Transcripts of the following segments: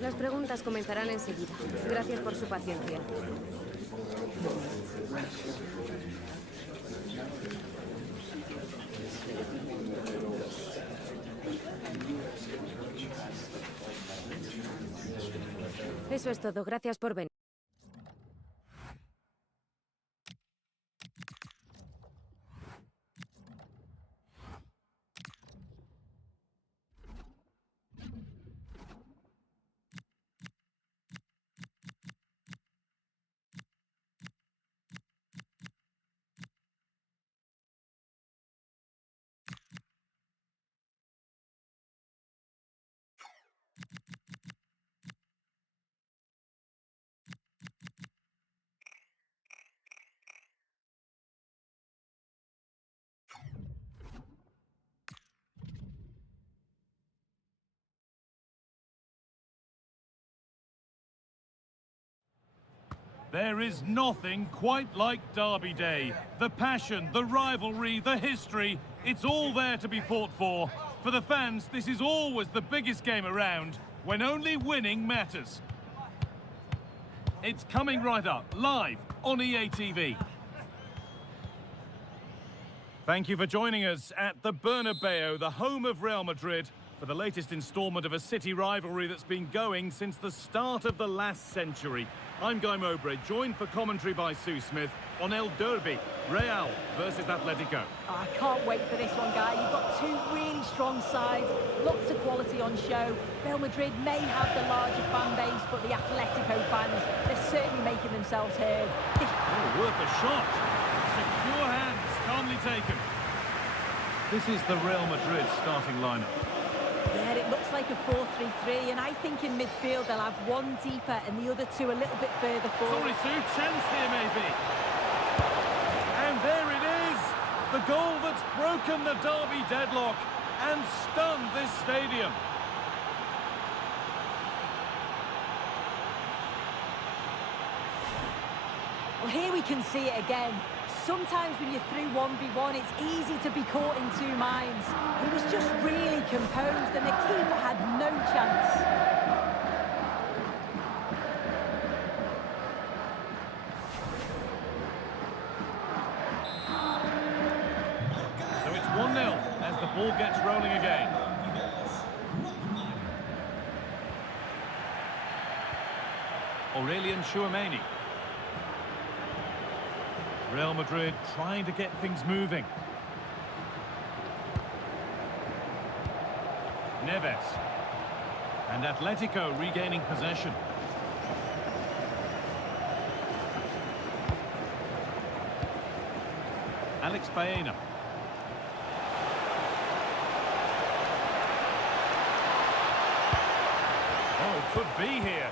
Las preguntas comenzarán enseguida. Gracias por su paciencia. Eso es todo. Gracias por venir. There is nothing quite like Derby Day. The passion, the rivalry, the history, it's all there to be fought for. For the fans, this is always the biggest game around, when only winning matters. It's coming right up, live on EA TV. Thank you for joining us at the Bernabeu, the home of Real Madrid, for the latest instalment of a city rivalry that's been going since the start of the last century. I'm Guy Mowbray, joined for commentary by Sue Smith on El Derby, Real versus Atletico. I can't wait for this one, Guy. You've got two really strong sides, lots of quality on show. Real Madrid may have the larger fan base, but the Atletico fans, they're certainly making themselves heard. Oh, worth a shot. Secure hands, calmly taken. This is the Real Madrid starting lineup. Yeah, it looks like a 4-3-3, and I think in midfield they'll have one deeper and the other two a little bit further forward. Sorry, Sue, chance here maybe. And there it is! The goal that's broken the Derby deadlock and stunned this stadium. Well, here we can see it again. Sometimes when you're through 1v1, it's easy to be caught in two minds. He was just really composed and the keeper had no chance. So it's 1-0 as the ball gets rolling again. Aurelien Tchouameni. Real Madrid trying to get things moving. Neves. And Atletico regaining possession. Alex Baena. Oh, could be here.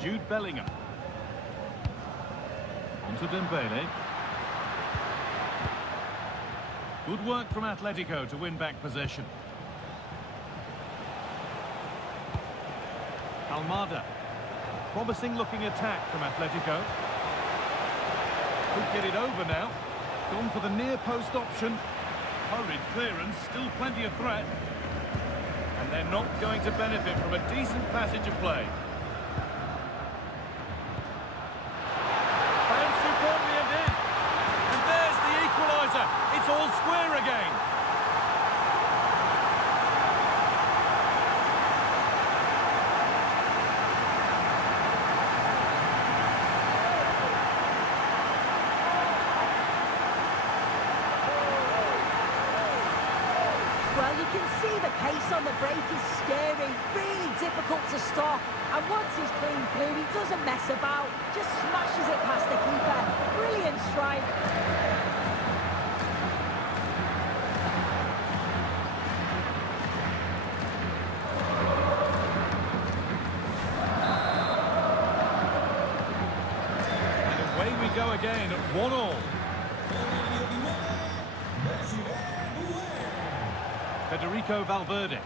Jude Bellingham. Onto Dembele. Good work from Atletico to win back possession. Almada. Promising looking attack from Atletico. Could get it over now. Gone for the near post option. Hurried clearance, still plenty of threat. And they're not going to benefit from a decent passage of play. It's all square again. Well, you can see the pace on the break is scary, really difficult to stop. And once he's clean through, he doesn't mess about, just smashes it past the keeper. Brilliant strike. Go again at 1-1. Federico Valverde.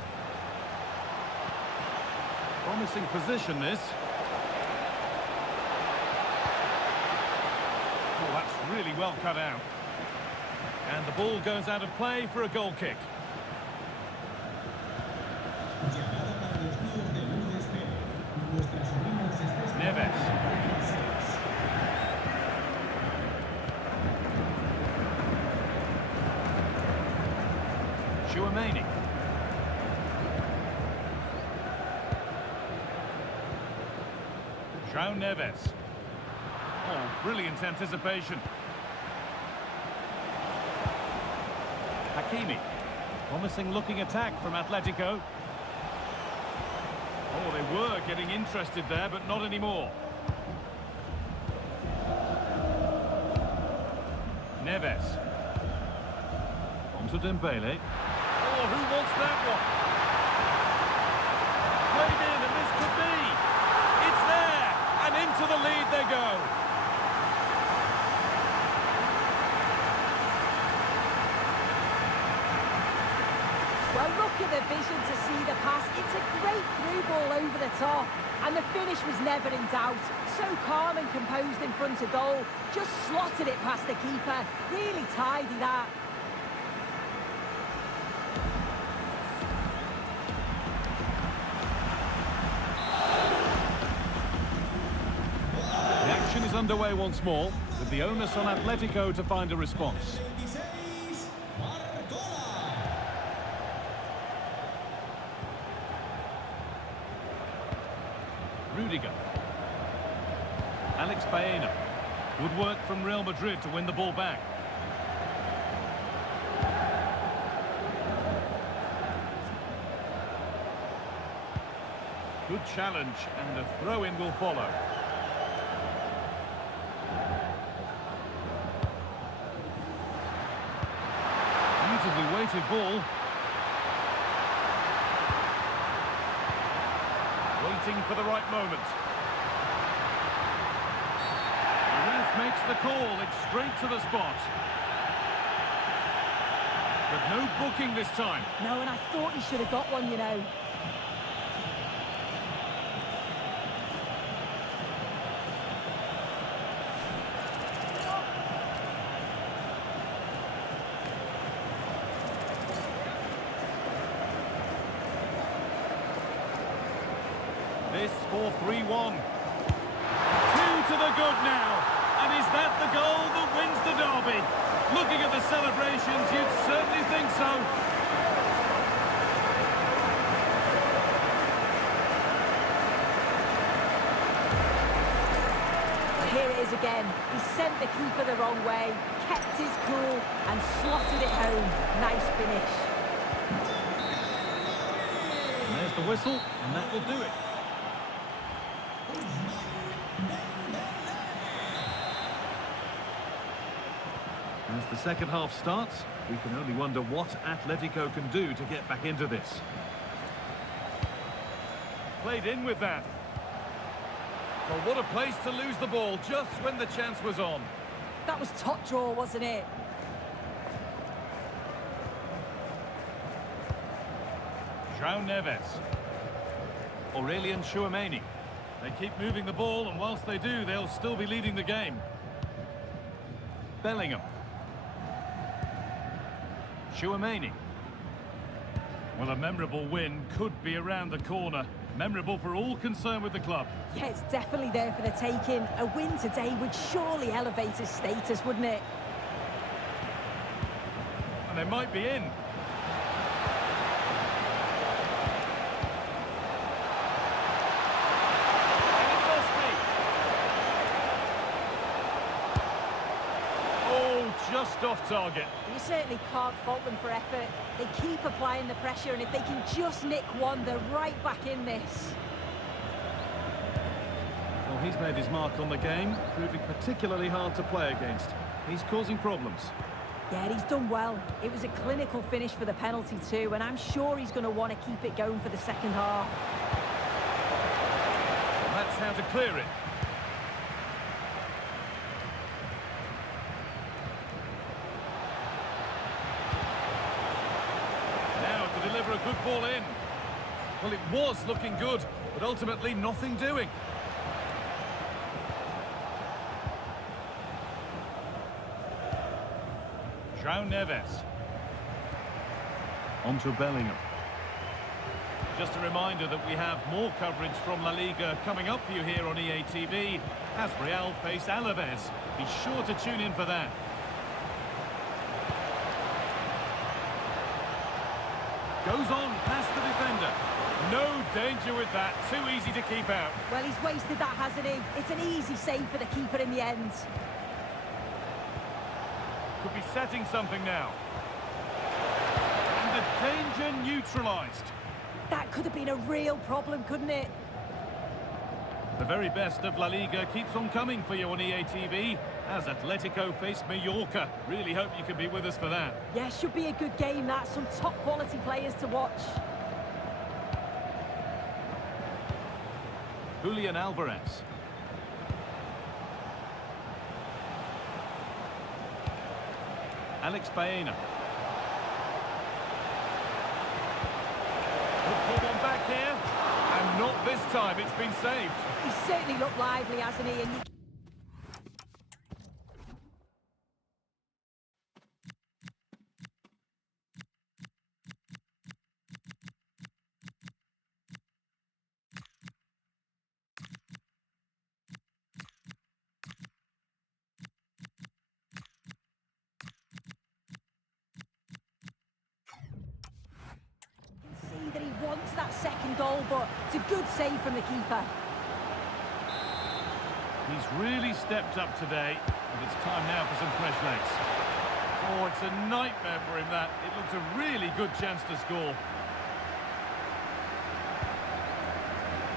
Promising position, this. Oh, that's really well cut out. And the ball goes out of play for a goal kick. Neves. Chouameni. João Neves. Oh, brilliant anticipation. Hakimi. Promising looking attack from Atletico. Oh, they were getting interested there, but not anymore. Neves. On to Dembele. Oh, who wants that one? Played in, and this could be. It's there, and into the lead they go. Well, look at the vision to see the pass. It's a great through ball over the top. And the finish was never in doubt. So calm and composed in front of goal. Just slotted it past the keeper. Really tidy that. The action is underway once more, with the onus on Atletico to find a response. Rudiger. Alex Baena. Good work from Real Madrid to win the ball back. Good challenge, and a throw-in will follow. Beautifully weighted ball. Waiting for the right moment. The ref makes the call. It's straight to the spot. But no booking this time. No, and I thought he should have got one, you know. This for 3-1. 2 to the good now. And is that the goal that wins the derby? Looking at the celebrations, you'd certainly think so. Here it is again. He sent the keeper the wrong way, kept his cool and slotted it home. Nice finish. And there's the whistle, and that will do it. As the second half starts, we can only wonder what Atletico can do to get back into this. Played in with that. Well, what a place to lose the ball just when the chance was on. That was top draw, wasn't it? João Neves. Aurelien Chouameni. They keep moving the ball, and whilst they do, they'll still be leading the game. Bellingham. Chouameni. Well, a memorable win could be around the corner. Memorable for all concerned with the club. Yeah, it's definitely there for the taking. A win today would surely elevate his status, wouldn't it? And they might be in. And it must be. Oh, just off target. You certainly can't fault them for effort. They keep applying the pressure, and if they can just nick one, they're right back in this. Well, he's made his mark on the game, proving particularly hard to play against. He's causing problems. Yeah, he's done well. It was a clinical finish for the penalty too, and I'm sure he's going to want to keep it going for the second half. And that's how to clear it. Now to deliver a good ball in. Well, it was looking good, but ultimately nothing doing. João Neves. On to Bellingham. Just a reminder that we have more coverage from La Liga coming up for you here on EA TV as Real face Alaves. Be sure to tune in for that. Goes on past the defender. No danger with that. Too easy to keep out. Well, he's wasted that, hasn't he? It's an easy save for the keeper in the end. Could be setting something now. And the danger neutralised. That could have been a real problem, couldn't it? The very best of La Liga keeps on coming for you on EA TV as Atletico face Mallorca. Really hope you can be with us for that. Yeah, should be a good game, that. Some top-quality players to watch. Julian Alvarez. Alex Baena. Could pull one back here. And not this time, it's been saved. He's certainly looked lively, hasn't he? And you... see that he wants that second goal, but it's a good save from the keeper. He's really stepped up today, and it's time now for some fresh legs. Oh, it's a nightmare for him, that. It looks a really good chance to score.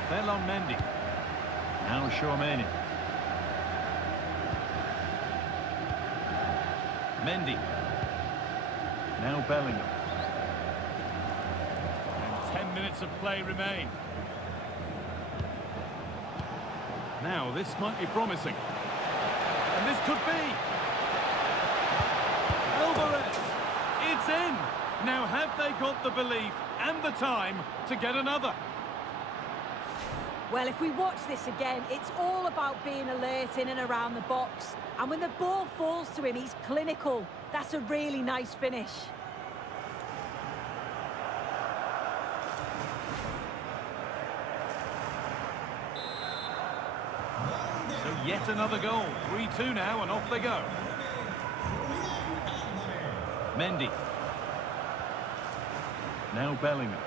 Ferland Mendy. Now Tchouaméni. Mendy. Now Bellingham. And 10 minutes of play remain. Now, this might be promising. And this could be. Alvarez. It's in. Now, have they got the belief and the time to get another? Well, if we watch this again, it's all about being alert in and around the box. And when the ball falls to him, he's clinical. That's a really nice finish. So yet another goal. 3-2 now, and off they go. Mendy. Now Bellingham.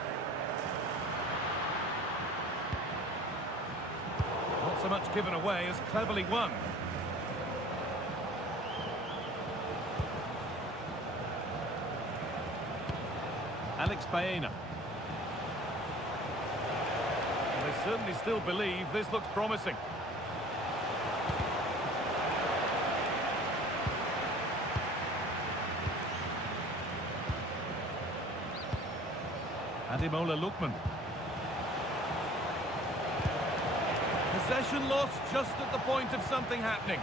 Not so much given away as cleverly won. Alex Baena. Well, they certainly still believe this looks promising. Ademola Lookman. Possession lost just at the point of something happening.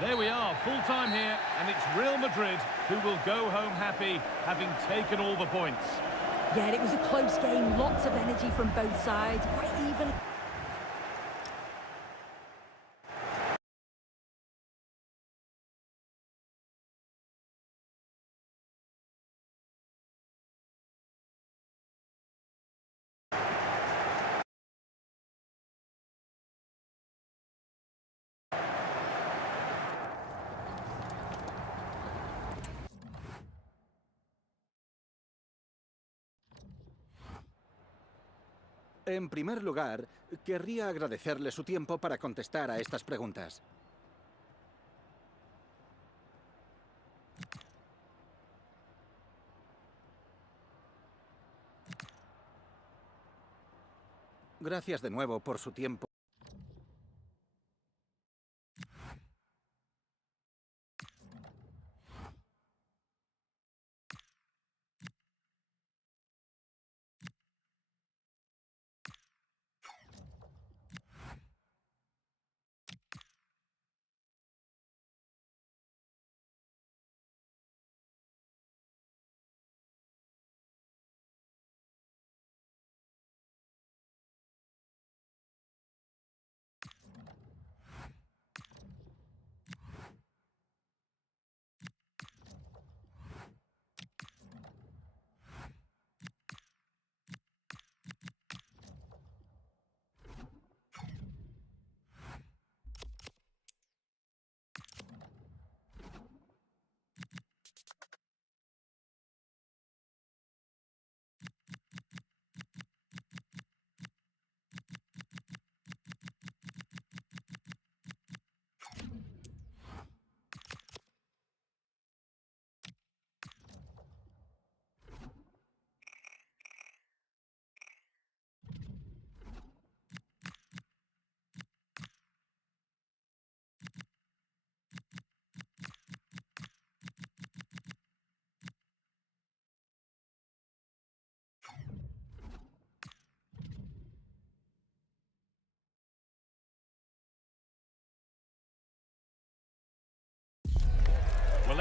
There we are, full time here, and it's Real Madrid who will go home happy, having taken all the points. Yeah, it was a close game, lots of energy from both sides, quite even. En primer lugar, querría agradecerle su tiempo para contestar a estas preguntas. Gracias de nuevo por su tiempo.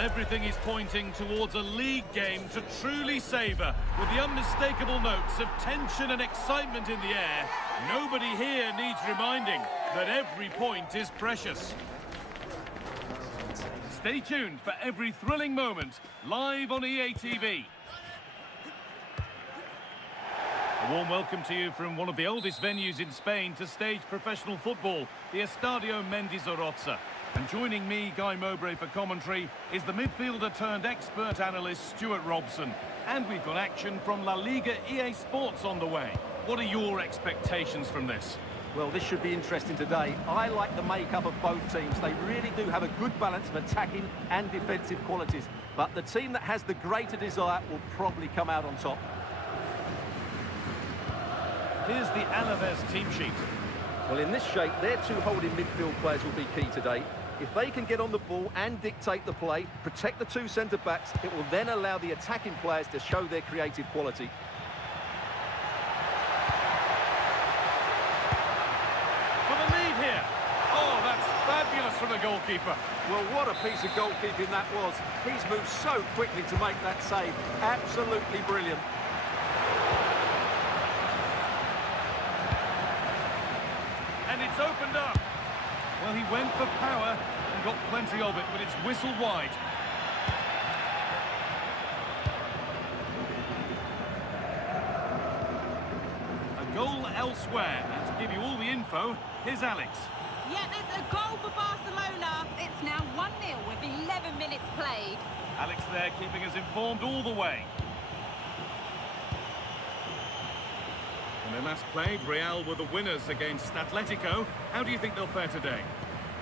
everything is pointing towards a league game to truly savour, with the unmistakable notes of tension and excitement in the air. Nobody here needs reminding that every point is precious. Stay tuned for every thrilling moment, live on EA TV. A warm welcome to you from one of the oldest venues in Spain to stage professional football, the Estadio Mendizorroza. And joining me, Guy Mowbray, for commentary is the midfielder turned expert analyst Stuart Robson. And we've got action from La Liga EA Sports on the way. What are your expectations from this? Well, this should be interesting today. I like the makeup of both teams. They really do have a good balance of attacking and defensive qualities. But the team that has the greater desire will probably come out on top. Here's the Alaves team sheet. Well, in this shape, their two holding midfield players will be key today. If they can get on the ball and dictate the play, protect the two centre-backs, it will then allow the attacking players to show their creative quality. For the lead here. Oh, that's fabulous from the goalkeeper. Well, what a piece of goalkeeping that was. He's moved so quickly to make that save. Absolutely brilliant. And it's opened up. Well, he went for power and got plenty of it, but it's whistled wide. A goal elsewhere, and to give you all the info, here's Alex. Yeah, it's a goal for Barcelona. It's now 1-0 with 11 minutes played. Alex there keeping us informed all the way. In their last played, Real were the winners against Atletico. How do you think they'll fare today?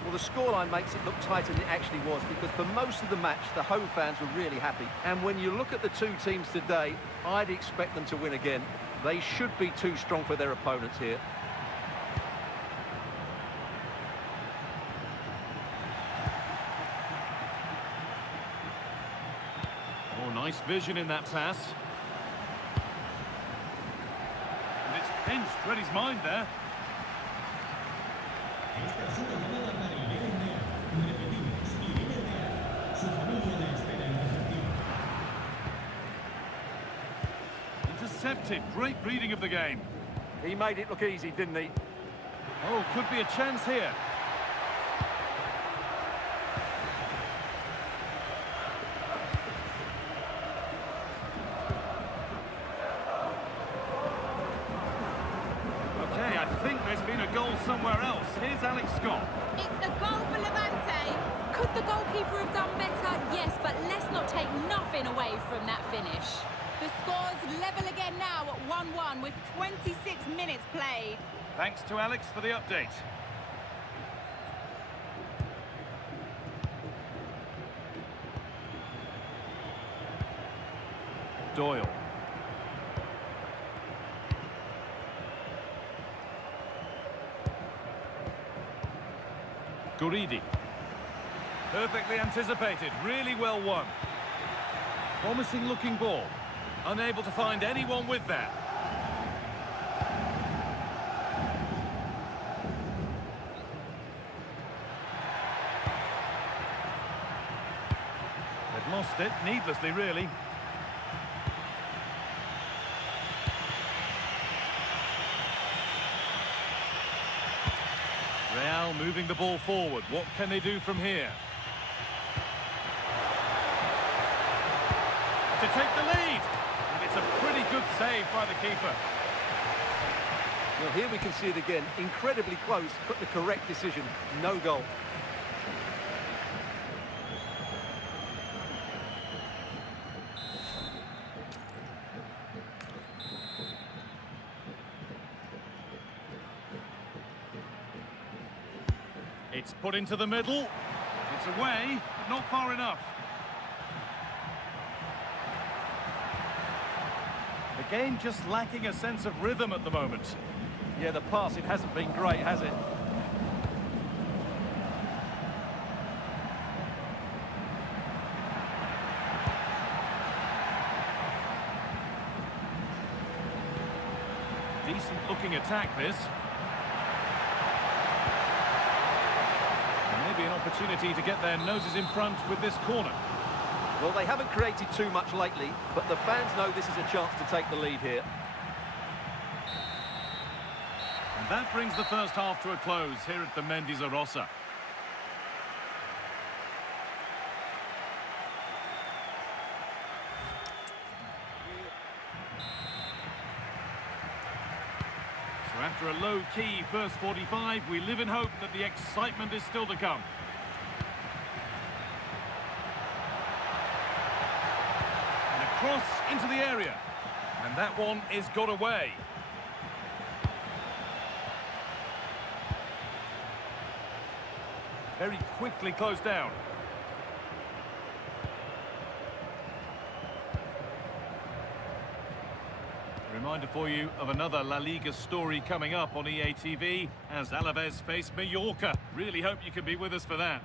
Well, the scoreline makes it look tighter than it actually was, because for most of the match, the home fans were really happy. And when you look at the two teams today, I'd expect them to win again. They should be too strong for their opponents here. Oh, nice vision in that pass. And it's pinched, read his mind there. Intercepted, great reading of the game. He made it look easy, didn't he? Oh, could be a chance here. Okay, I think there's been a goal somewhere else. Here's Alex Scott. It's a goal for Levante. Could the goalkeeper have done better? Yes, but let's not take nothing away from that finish. The score's level again now at 1-1 with 26 minutes played. Thanks to Alex for the update. Doyle. Guridi. Perfectly anticipated, really well won. Promising looking ball. Unable to find anyone with that. They've lost it, needlessly really. Real moving the ball forward. What can they do from here? To take the lead. And it's a pretty good save by the keeper. Well, here we can see it again. Incredibly close, but the correct decision. No goal. It's put into the middle. It's away, but not far enough. The game just lacking a sense of rhythm at the moment. Yeah, the passing hasn't been great, has it? Decent looking attack, this. Maybe an opportunity to get their noses in front with this corner. Well, they haven't created too much lately, but the fans know this is a chance to take the lead here. And that brings the first half to a close here at the Mendizorroza. So after a low-key first 45, we live in hope that the excitement is still to come. And a cross into the area. And that one is got away. Very quickly closed down. A reminder for you of another La Liga story coming up on EA TV as Alaves face Mallorca. Really hope you can be with us for that.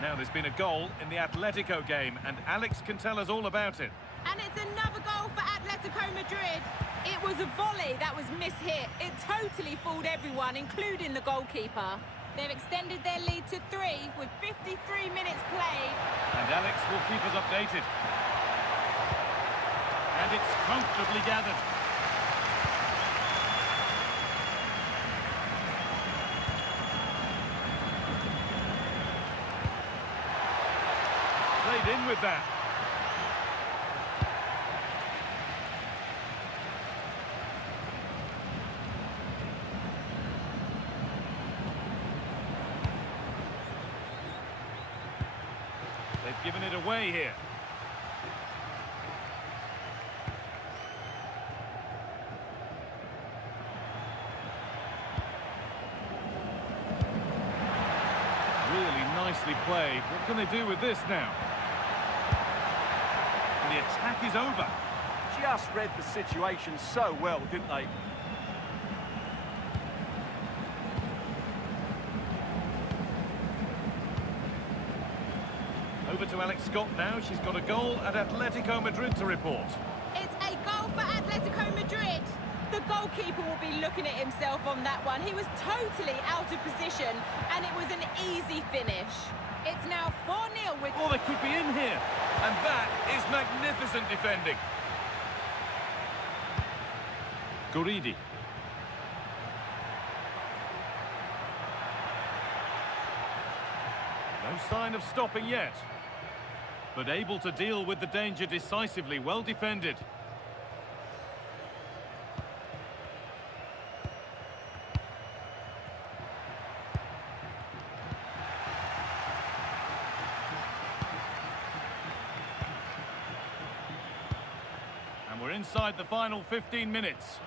Now there's been a goal in the Atletico game and Alex can tell us all about it. And it's another goal for Atletico Madrid. It was a volley that was mishit. It totally fooled everyone, including the goalkeeper. They've extended their lead to 3 with 53 minutes played. And Alex will keep us updated. And it's comfortably gathered. Played in with that. They've given it away here. Really nicely played. What can they do with this now? And the attack is over. Just read the situation so well, didn't they? Over to Alex Scott now. She's got a goal at Atletico Madrid to report. It's a goal for Atletico Madrid. The goalkeeper will be looking at himself on that one. He was totally out of position, and it was an easy finish. It's now 4-0 with... Oh, they could be in here. And that is magnificent defending. Guridi. No sign of stopping yet. But able to deal with the danger decisively. Well defended. And we're inside the final 15 minutes.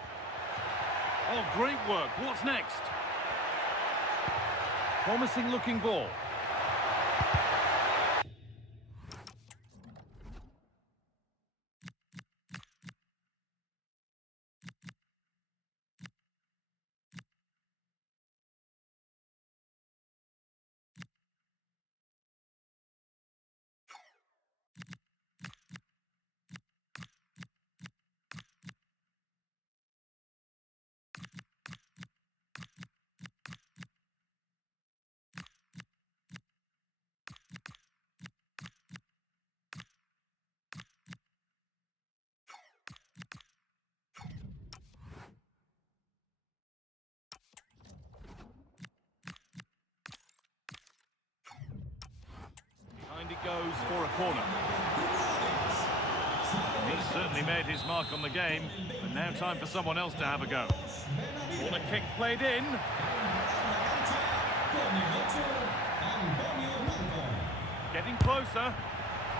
Oh, great work. What's next? Promising looking ball. Behind it goes for a corner. He's certainly made his mark on the game, but now time for someone else to have a go. Corner kick played in. Getting closer.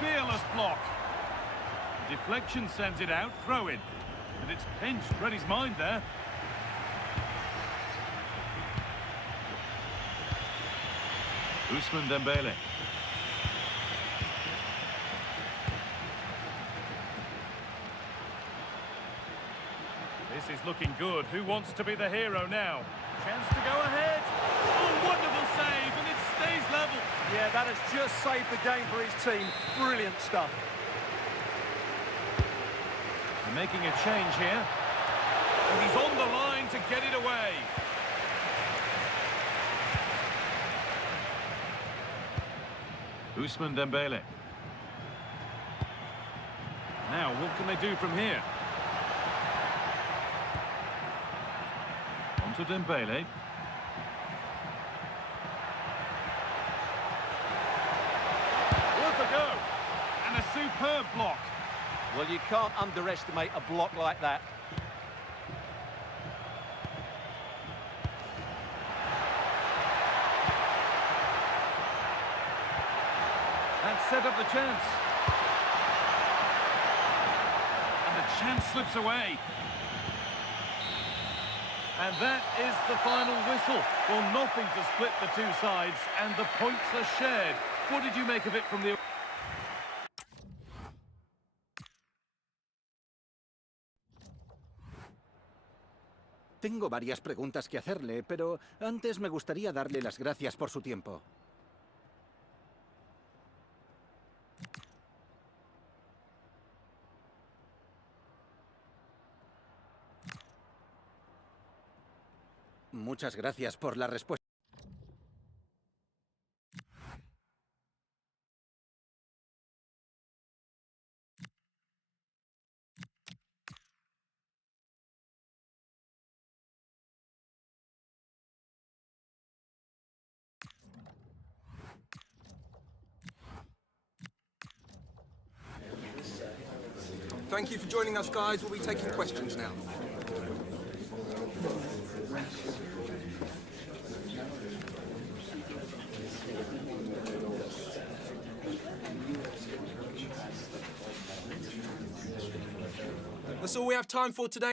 Fearless block. Deflection sends it out. Throw in. And it's pinched. Read his mind there. Ousmane Dembele. This is looking good. Who wants to be the hero now? Chance to go ahead. Oh, wonderful save, and it stays level. Yeah, that has just saved the game for his team. Brilliant stuff. They're making a change here. And he's on the line to get it away. Ousmane Dembele. Now, what can they do from here? On to Dembele. Worth a go. And a superb block. Well, you can't underestimate a block like that. That set up the chance. And the chance slips away. And that is the final whistle. Well, nothing to split the two sides, and the points are shared. What did you make of it from the... Tengo varias preguntas que hacerle, pero antes me gustaría darle las gracias por su tiempo. Muchas gracias por la respuesta. Thank you for joining us, guys. We'll be taking questions now. That's all we have time for today.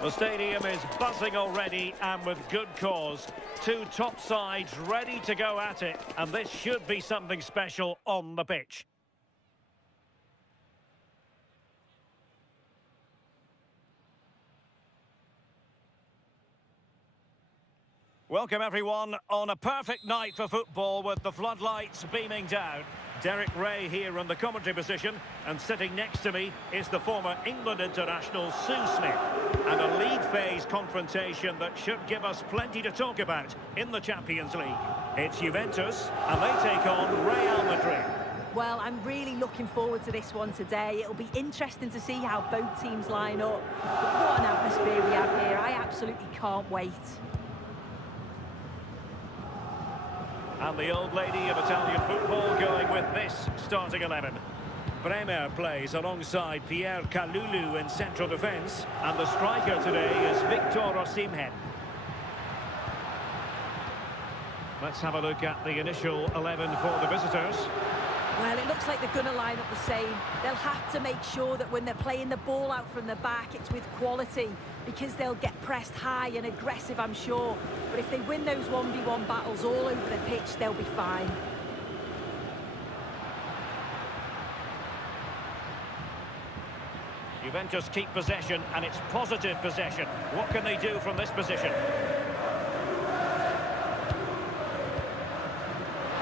The stadium is buzzing already, and with good cause. Two top sides ready to go at it, and this should be something special on the pitch. Welcome everyone on a perfect night for football with the floodlights beaming down. Derek Ray here in the commentary position, and sitting next to me is the former England international Sue Smith. And a league phase confrontation that should give us plenty to talk about in the Champions League. It's Juventus, and they take on Real Madrid. Well, I'm really looking forward to this one today. It'll be interesting to see how both teams line up. But what an atmosphere we have here. I absolutely can't wait. And the old lady of Italian football going with this starting 11. Bremer plays alongside Pierre Kalulu in central defence. And the striker today is Victor Osimhen. Let's have a look at the initial 11 for the visitors. Well, it looks like they're going to line up the same. They'll have to make sure that when they're playing the ball out from the back, it's with quality, because they'll get pressed high and aggressive, I'm sure. But if they win those 1v1 battles all over the pitch, they'll be fine. Juventus keep possession, and it's positive possession. What can they do from this position?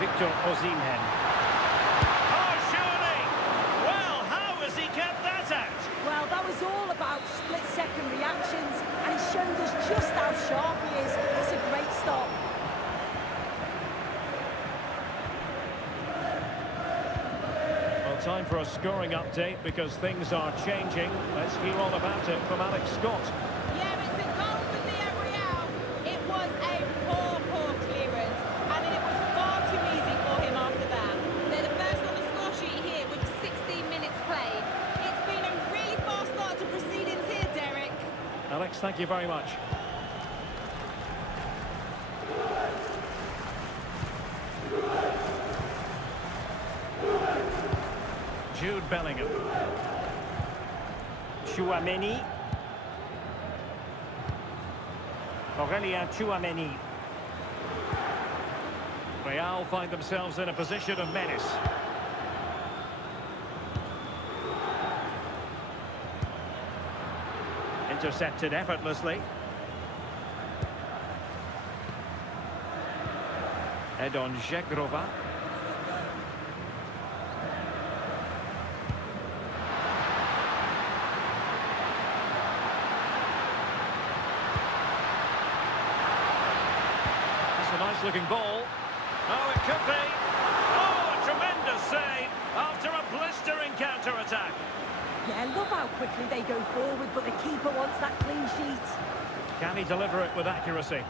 Victor Osimhen. Well, that was all about split-second reactions, and he showed us just how sharp he is. That's a great stop. Well, time for a scoring update because things are changing. Let's hear all about it from Alex Scott. Yeah, it's a goal for Real. It was a poor clearance, and then it was far too easy for him after that. They're the first on the score sheet here with 16 minutes played. It's been a really fast start to proceedings here, Derek. Alex, thank you very much. Jude Bellingham. Tchouaméni. Aurélien Tchouaméni. Real find themselves in a position of menace. Intercepted effortlessly. Edon Žegrova. That's a nice looking ball. Oh, it could be. Oh, a tremendous save after a blistering counter-attack. Yeah, love how quickly they go forward, but the keeper wants that clean sheet. Can he deliver it with accuracy?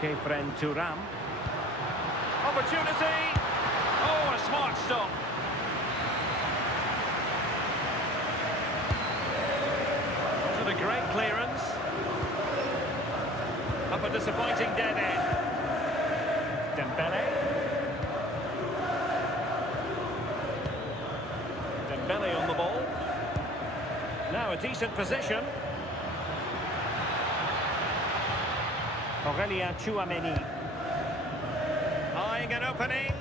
Kefren Thuram. Opportunity! Oh, a smart stop. Wasn't a great clearance. Up a disappointing dead end. Dembele. Dembele on the ball. Now a decent position. Aurélien Tchouaméni. Eyeing an opening.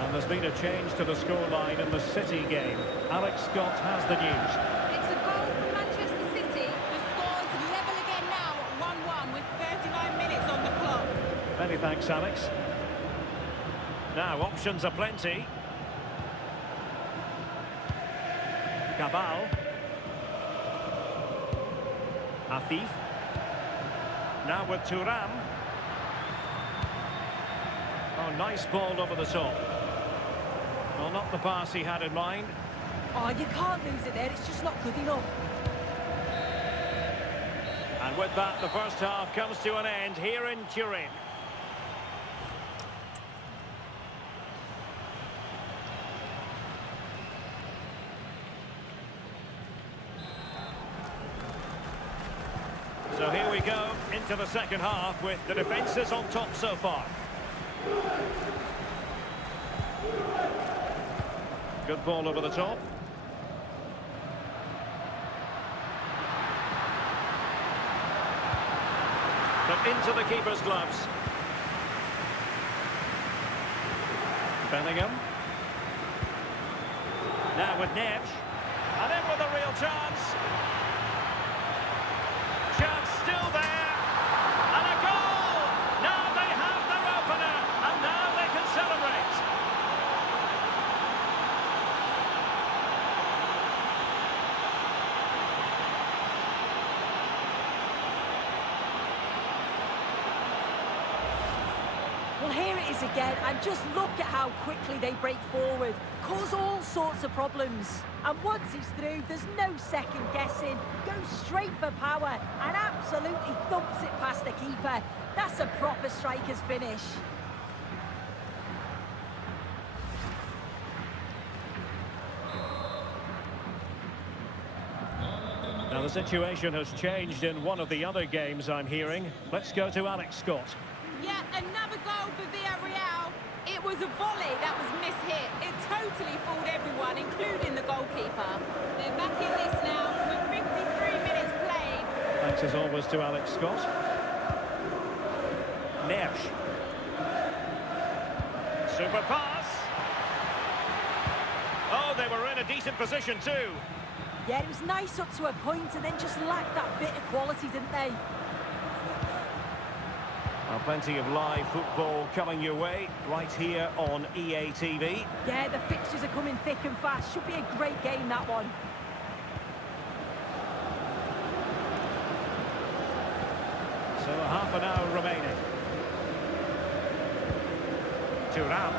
And there's been a change to the scoreline in the City game. Alex Scott has the news. It's a goal for Manchester City. The score's level again now at 1-1 with 39 minutes on the clock. Many thanks, Alex. Now, options are plenty. Cabal. Afif. Now with Thuram. Oh, nice ball over the top. Well, not the pass he had in mind. Oh, you can't lose it there. It's just not good enough. And with that, the first half comes to an end here in Turin. So here we go into the second half with the defences on top so far. Good ball over the top. But into the keeper's gloves. Bellingham. Now with Neves. And in with a real chance. Chance still there. And a goal! Now they have their opener. And now they can celebrate. Well, here it is again, and just look at how quickly they break forward, cause all sorts of problems. And once he's through, there's no second guessing. Goes straight for power and absolutely thumps it past the keeper. That's a proper striker's finish. Now the situation has changed in one of the other games I'm hearing. Let's go to Alex Scott. Yeah, another goal for Villarreal. It was a volley that was mishit. It totally fooled everyone, including the goalkeeper. They're back in this now with 53 minutes played. Thanks as always to Alex Scott. Neves. Super pass. Oh, they were in a decent position too. Yeah, it was nice up to a point and then just lacked that bit of quality, didn't they? Well, plenty of live football coming your way right here on EA TV. Yeah, the fixtures are coming thick and fast. Should be a great game, that one. So half an hour remaining. Thuram.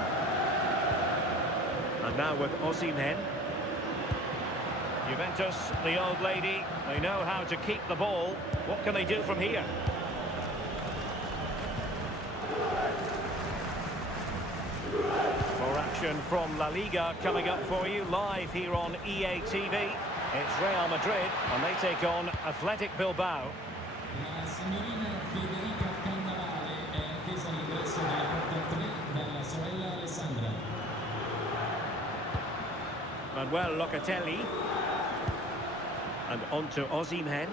And now with Osimhen. Juventus, the old lady, they know how to keep the ball. What can they do from here? More action from La Liga coming up for you live here on EA TV. It's Real Madrid and they take on Athletic Bilbao. Manuel Locatelli. And on to Osimhen.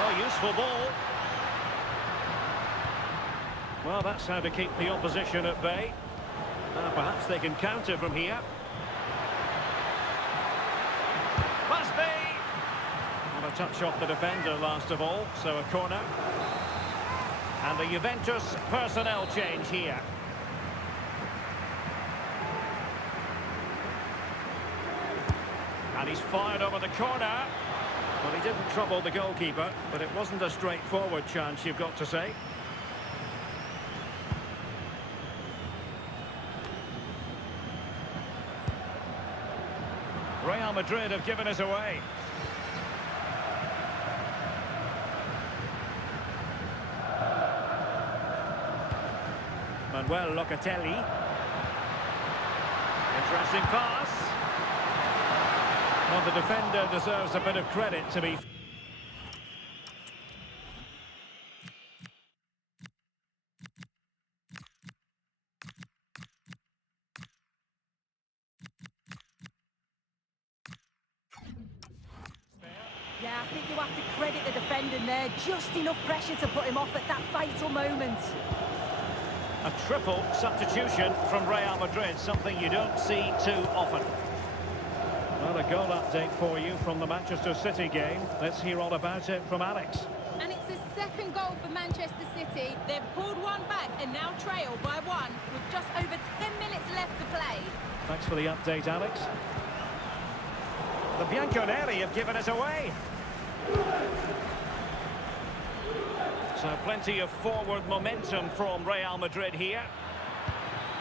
Oh, useful ball. Well, that's how to keep the opposition at bay. Perhaps they can counter from here. Must be! And a touch off the defender last of all, so a corner. And the Juventus personnel change here. And he's fired over the corner. Well, he didn't trouble the goalkeeper, but it wasn't a straightforward chance, you've got to say. Real Madrid have given us away. Manuel Locatelli. Interesting pass. Well, the defender deserves a bit of credit to be... Yeah, I think you have to credit the defender there. Just enough pressure to put him off at that vital moment. A triple substitution from Real Madrid, something you don't see too often. Well, a goal update for you from the Manchester City game. Let's hear all about it from Alex. And it's the second goal for Manchester City. They've pulled one back and now trail by one with just over 10 minutes left to play. Thanks for the update, Alex. The Bianconeri have given us away. So plenty of forward momentum from Real Madrid here.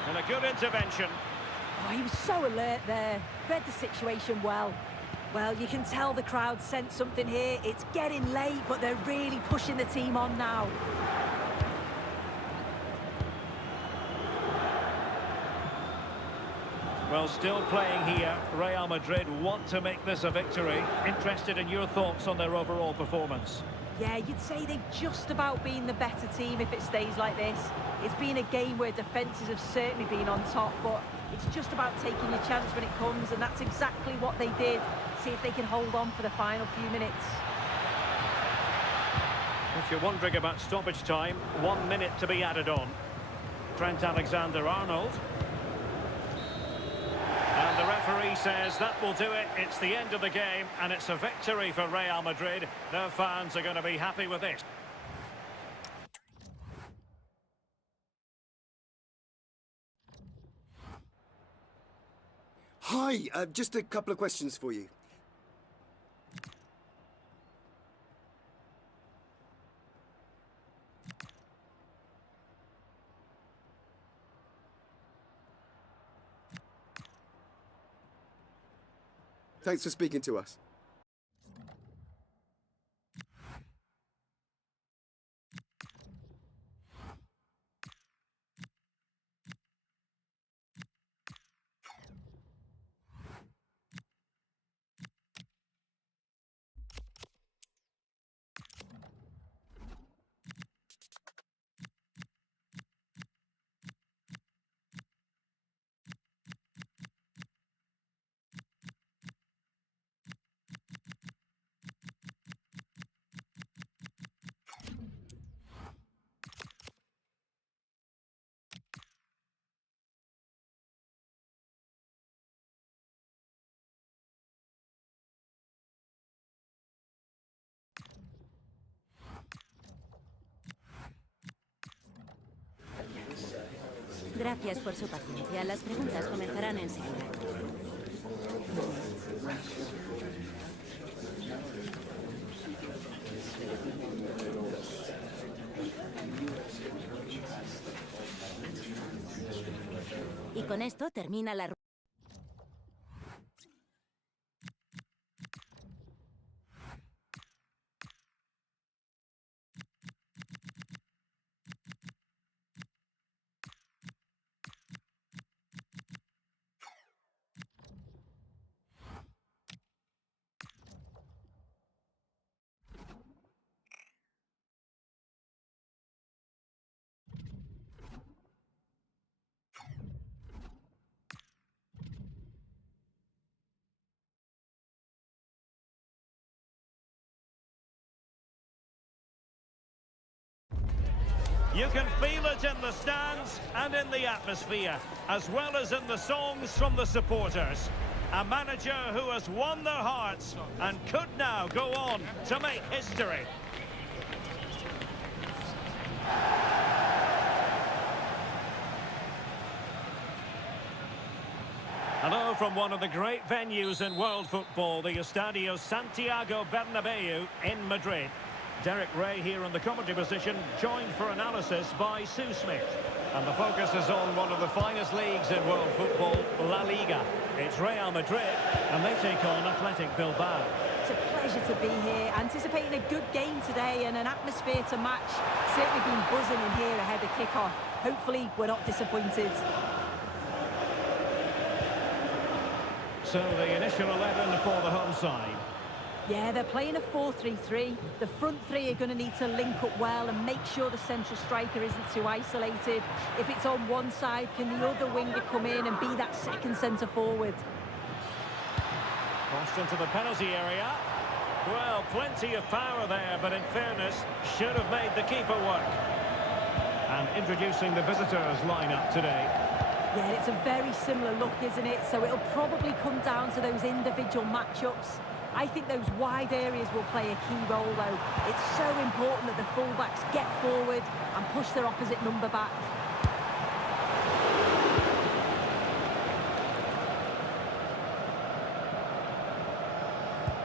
And a good intervention. Oh, he was so alert there. Read the situation well. Well, you can tell the crowd sensed something here. It's getting late, but they're really pushing the team on now. Well, still playing here. Real Madrid want to make this a victory. Interested in your thoughts on their overall performance? Yeah, you'd say they've just about been the better team if it stays like this. It's been a game where defences have certainly been on top, but it's just about taking your chance when it comes, and that's exactly what they did. See if they can hold on for the final few minutes. If you're wondering about stoppage time, 1 minute to be added on. Trent Alexander-Arnold. And the referee says that will do it. It's the end of the game, and it's a victory for Real Madrid. Their fans are going to be happy with it. Hi, just a couple of questions for you. Thanks for speaking to us. Gracias por su paciencia. Las preguntas comenzarán enseguida. Y con esto termina la... it in the stands and in the atmosphere, as well as in the songs from the supporters. A manager who has won their hearts and could now go on to make history. Hello from one of the great venues in world football, the Estadio Santiago Bernabeu in Madrid. Derek Ray here in the commentary position, joined for analysis by Sue Smith. And the focus is on one of the finest leagues in world football, La Liga. It's Real Madrid, and they take on Athletic Bilbao. It's a pleasure to be here, anticipating a good game today and an atmosphere to match. Certainly been buzzing in here ahead of kick-off. Hopefully we're not disappointed. So the initial 11 for the home side. Yeah, they're playing a 4-3-3. The front three are going to need to link up well and make sure the central striker isn't too isolated. If it's on one side, can the other winger come in and be that second centre forward? Crossed into the penalty area. Well, plenty of power there, but in fairness, should have made the keeper work. And introducing the visitors lineup today. Yeah, it's a very similar look, isn't it? So it'll probably come down to those individual matchups. I think those wide areas will play a key role, though. It's so important that the fullbacks get forward and push their opposite number back.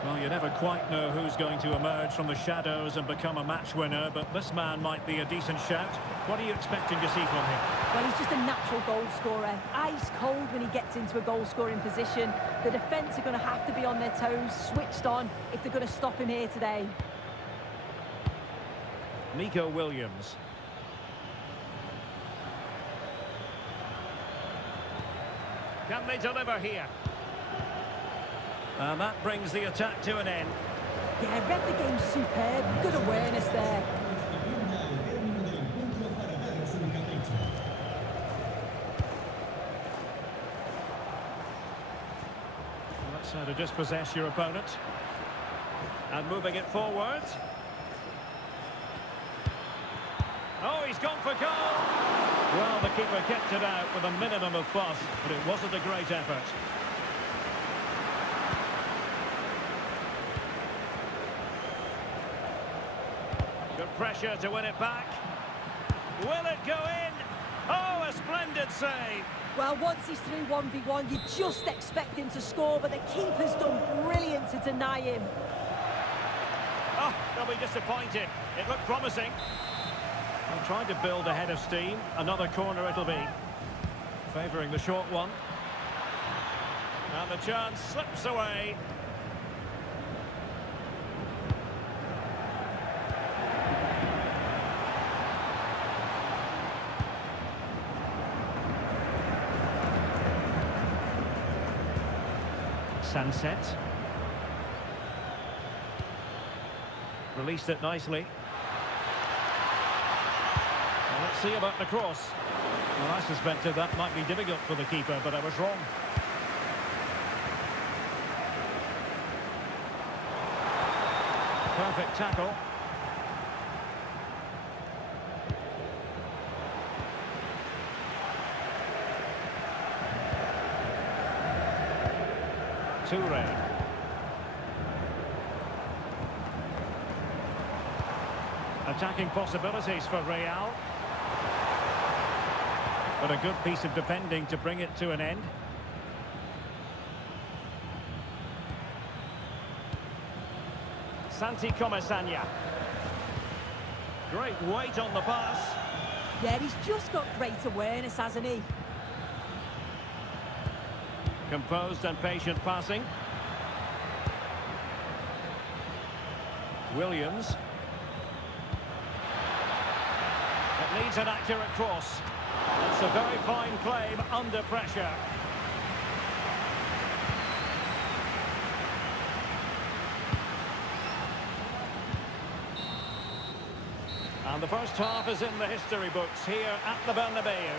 Well, you never quite know who's going to emerge from the shadows and become a match winner, but this man might be a decent shout. What are you expecting to see from him? Well, he's just a natural goal scorer. Ice cold when he gets into a goal-scoring position. The defence are going to have to be on their toes, switched on, if they're going to stop him here today. Nico Williams. Can they deliver here? And that brings the attack to an end. Yeah, read the game superb. Good awareness there. That's how to dispossess your opponent. And moving it forward. Oh, he's gone for goal! Well, the keeper kept it out with a minimum of fuss, but it wasn't a great effort. Good pressure to win it back. Will it go in? Oh, a splendid save! Well, once he's through 1v1, you just expect him to score, but the keeper's done brilliant to deny him. Oh, they'll be disappointed. It looked promising. I'm trying to build a head of steam. Another corner it'll be. Favouring the short one. And the chance slips away. Sunset. Released it nicely. Well, let's see about the cross. Well, I suspected that might be difficult for the keeper, but I was wrong. Perfect tackle. Toure. Attacking possibilities for Real. But a good piece of defending to bring it to an end. Santi Comesaña. Great weight on the pass. Yeah, he's just got great awareness, hasn't he? Composed and patient passing. Williams. It needs an accurate cross. It's a very fine claim under pressure. And the first half is in the history books here at the Bernabeu.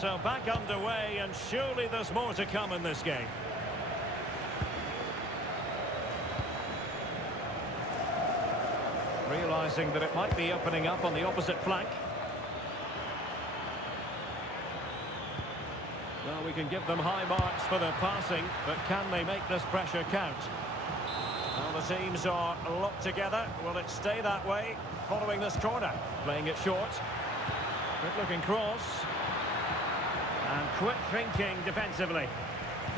So back underway, and surely there's more to come in this game. Realising that it might be opening up on the opposite flank. Well, we can give them high marks for their passing, but can they make this pressure count? Well, the teams are locked together. Will it stay that way following this corner? Playing it short. Good-looking cross. And quick thinking defensively.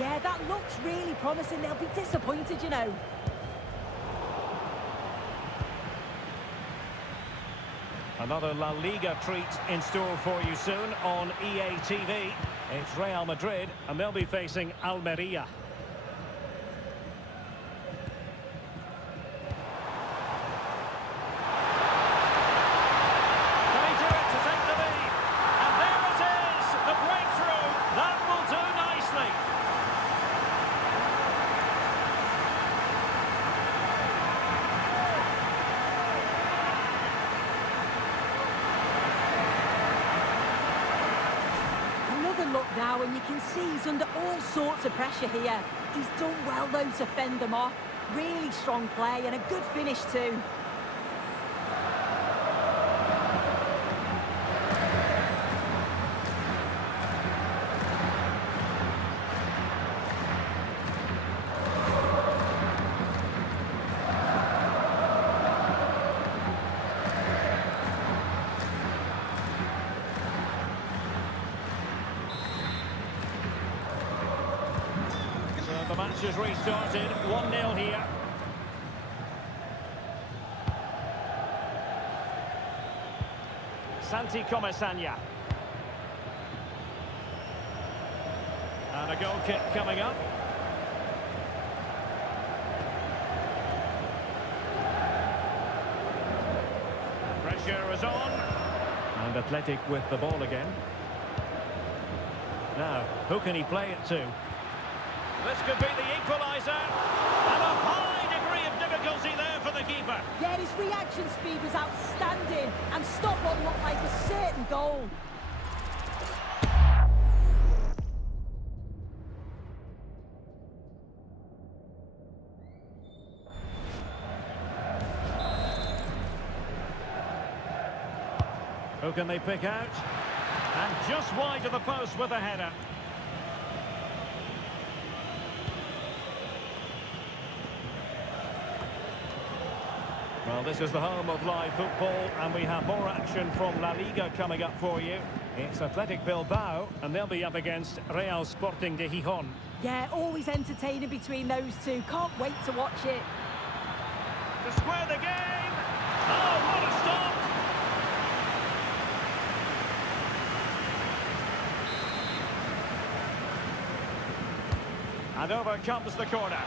Yeah, that looks really promising. They'll be disappointed, you know. Another La Liga treat in store for you soon on EA TV. It's Real Madrid, and they'll be facing Almeria. Can he do it to take the lead? And there it is, the breakthrough. That will do nicely. Look now, and you can see he's under all sorts of pressure here. He's done well, though, to fend them off. Really strong play and a good finish, too. The match has restarted, 1-0 here. Santi Comesaña. And a goal kick coming up. Pressure is on. And Athletic with the ball again. Now, who can he play it to? This could be the equaliser. And a high degree of difficulty there for the keeper. Yeah, his reaction speed was outstanding and stopped what looked like a certain goal. Who can they pick out? And just wide of the post with a header. Well, this is the home of live football, and we have more action from La Liga coming up for you. It's Athletic Bilbao, and they'll be up against Real Sporting de Gijón. Yeah, always entertaining between those two. Can't wait to watch it. To square the game. Oh, what a stop! And over comes the corner.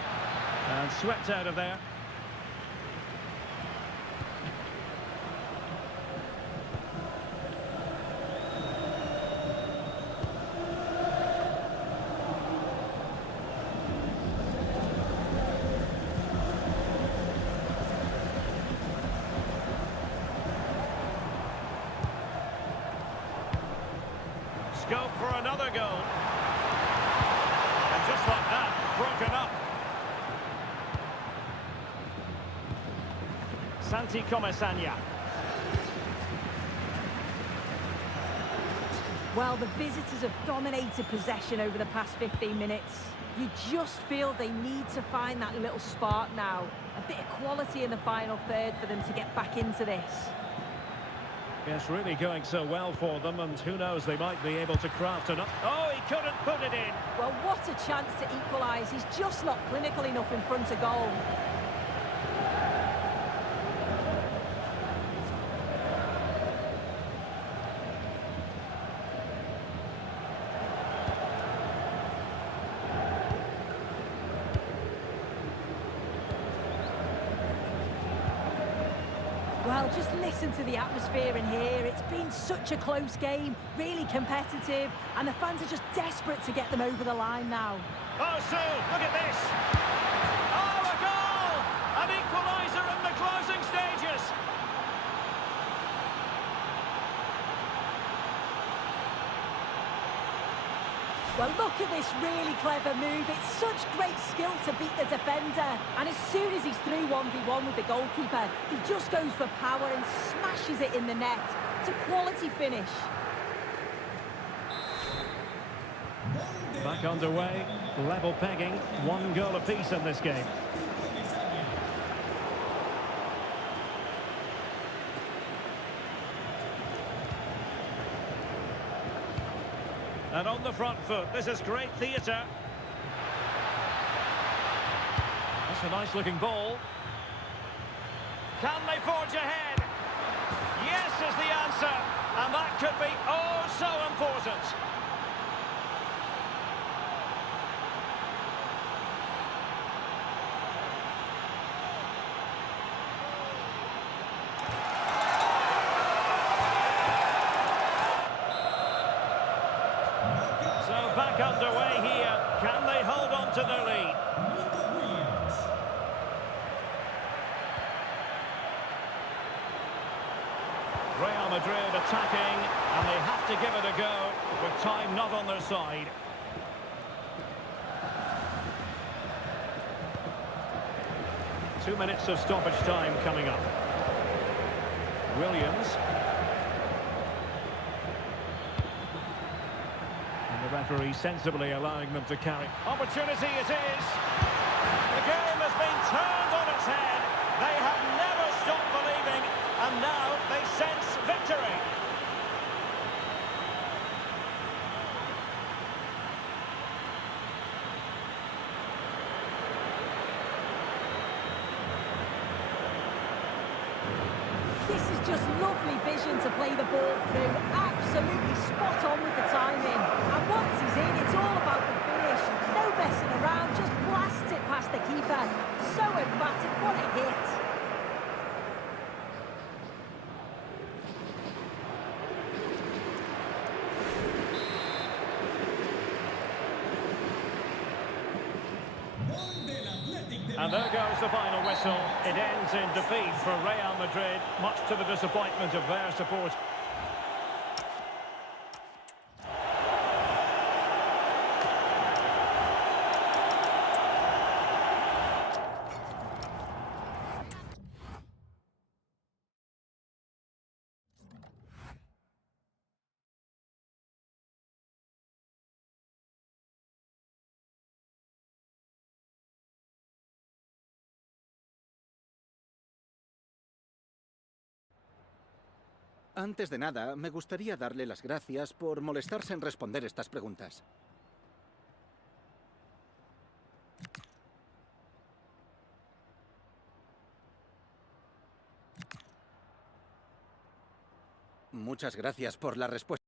And swept out of there. Scope for another goal. And just like that, broken up. Santi Comesaña. Well, the visitors have dominated possession over the past 15 minutes. You just feel they need to find that little spark now. A bit of quality in the final third for them to get back into this. Yes, really going so well for them, and who knows, they might be able to craft enough. Oh, he couldn't put it in. Well, what a chance to equalise. He's just not clinical enough in front of goal. Well, just listen to the atmosphere in here. It's been such a close game, really competitive, and the fans are just desperate to get them over the line now. Oh, Sue, look at this. Oh, a goal! An equaliser in the closing stages. Well, look at this really clever move. It's such great skill to beat the defender. And as soon as he's through 1v1 with the goalkeeper, he just goes for power and smashes it in the net. It's a quality finish. Back underway, level pegging, 1 goal apiece in this game. And on the front foot, this is great theatre. That's a nice looking ball. Can they forge ahead? Yes is the answer, and that could be oh so important. Back underway here. Can they hold on to their lead? Real Madrid attacking, and they have to give it a go with time not on their side. Two minutes of stoppage time coming up. Williams. The referee sensibly allowing them to carry. Opportunity it is. The game has been turned on its head. They have never stopped believing, and now they sense victory. This is just lovely vision to play the ball through. Absolutely spot on with the timing. And once he's in, it's all about the finish. No messing around, just blasts it past the keeper. So emphatic, what a hit. And there goes the final whistle. It ends in defeat for Real Madrid, much to the disappointment of their support. Antes de nada, me gustaría darle las gracias por molestarse en responder estas preguntas. Muchas gracias por la respuesta.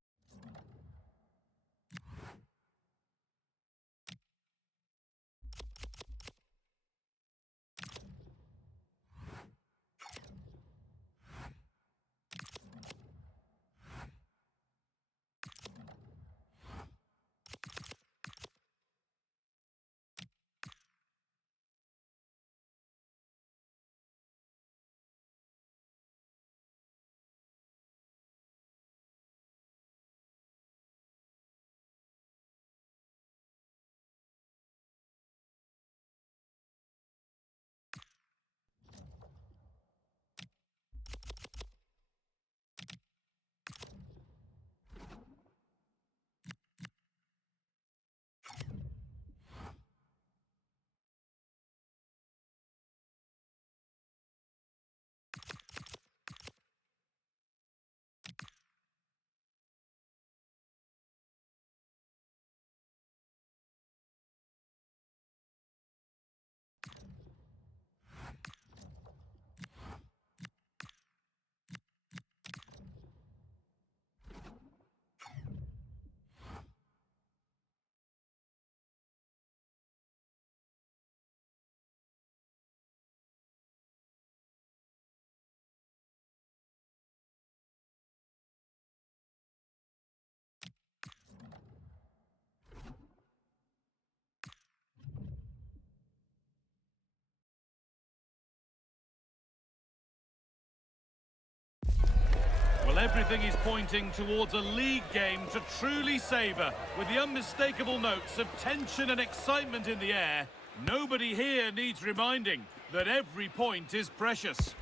Well, everything is pointing towards a league game to truly savour, with the unmistakable notes of tension and excitement in the air. Nobody here needs reminding that every point is precious.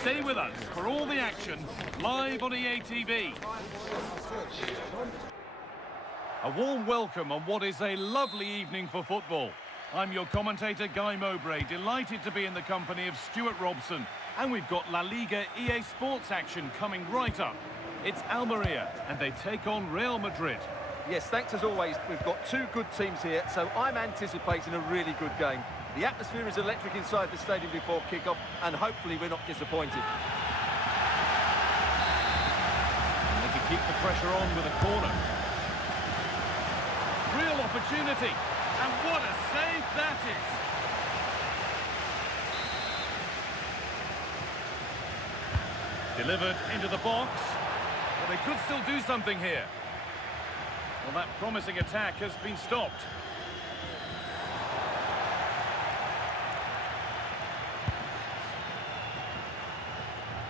Stay with us for all the action, live on EA TV. A warm welcome on what is a lovely evening for football. I'm your commentator, Guy Mowbray, delighted to be in the company of Stuart Robson. And we've got La Liga EA Sports action coming right up. It's Almeria, and they take on Real Madrid. Yes, thanks as always. We've got two good teams here, so I'm anticipating a really good game. The atmosphere is electric inside the stadium before kick-off, and hopefully we're not disappointed. And they can keep the pressure on with a corner. Real opportunity, and what a save that is! Delivered into the box. Well, they could still do something here. Well, that promising attack has been stopped.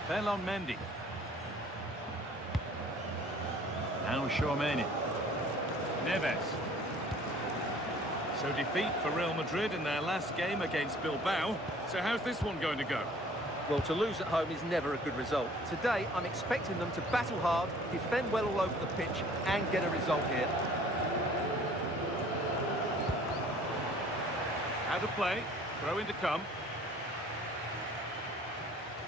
Ferland Mendy. Now Tchouameni. Neves. So defeat for Real Madrid in their last game against Bilbao. So how's this one going to go? Well, to lose at home is never a good result. Today, I'm expecting them to battle hard, defend well all over the pitch, and get a result here. Out of play, throw in to come.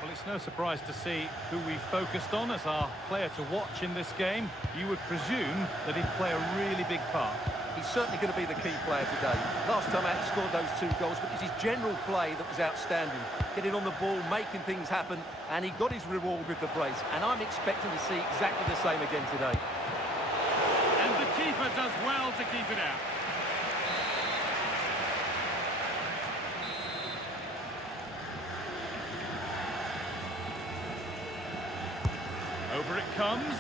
Well, it's no surprise to see who we focused on as our player to watch in this game. You would presume that he'd play a really big part. He's certainly going to be the key player today. Last time out, he scored those 2 goals, but it's his general play that was outstanding. Getting on the ball, making things happen, and he got his reward with the brace. And I'm expecting to see exactly the same again today. And the keeper does well to keep it out. Over it comes.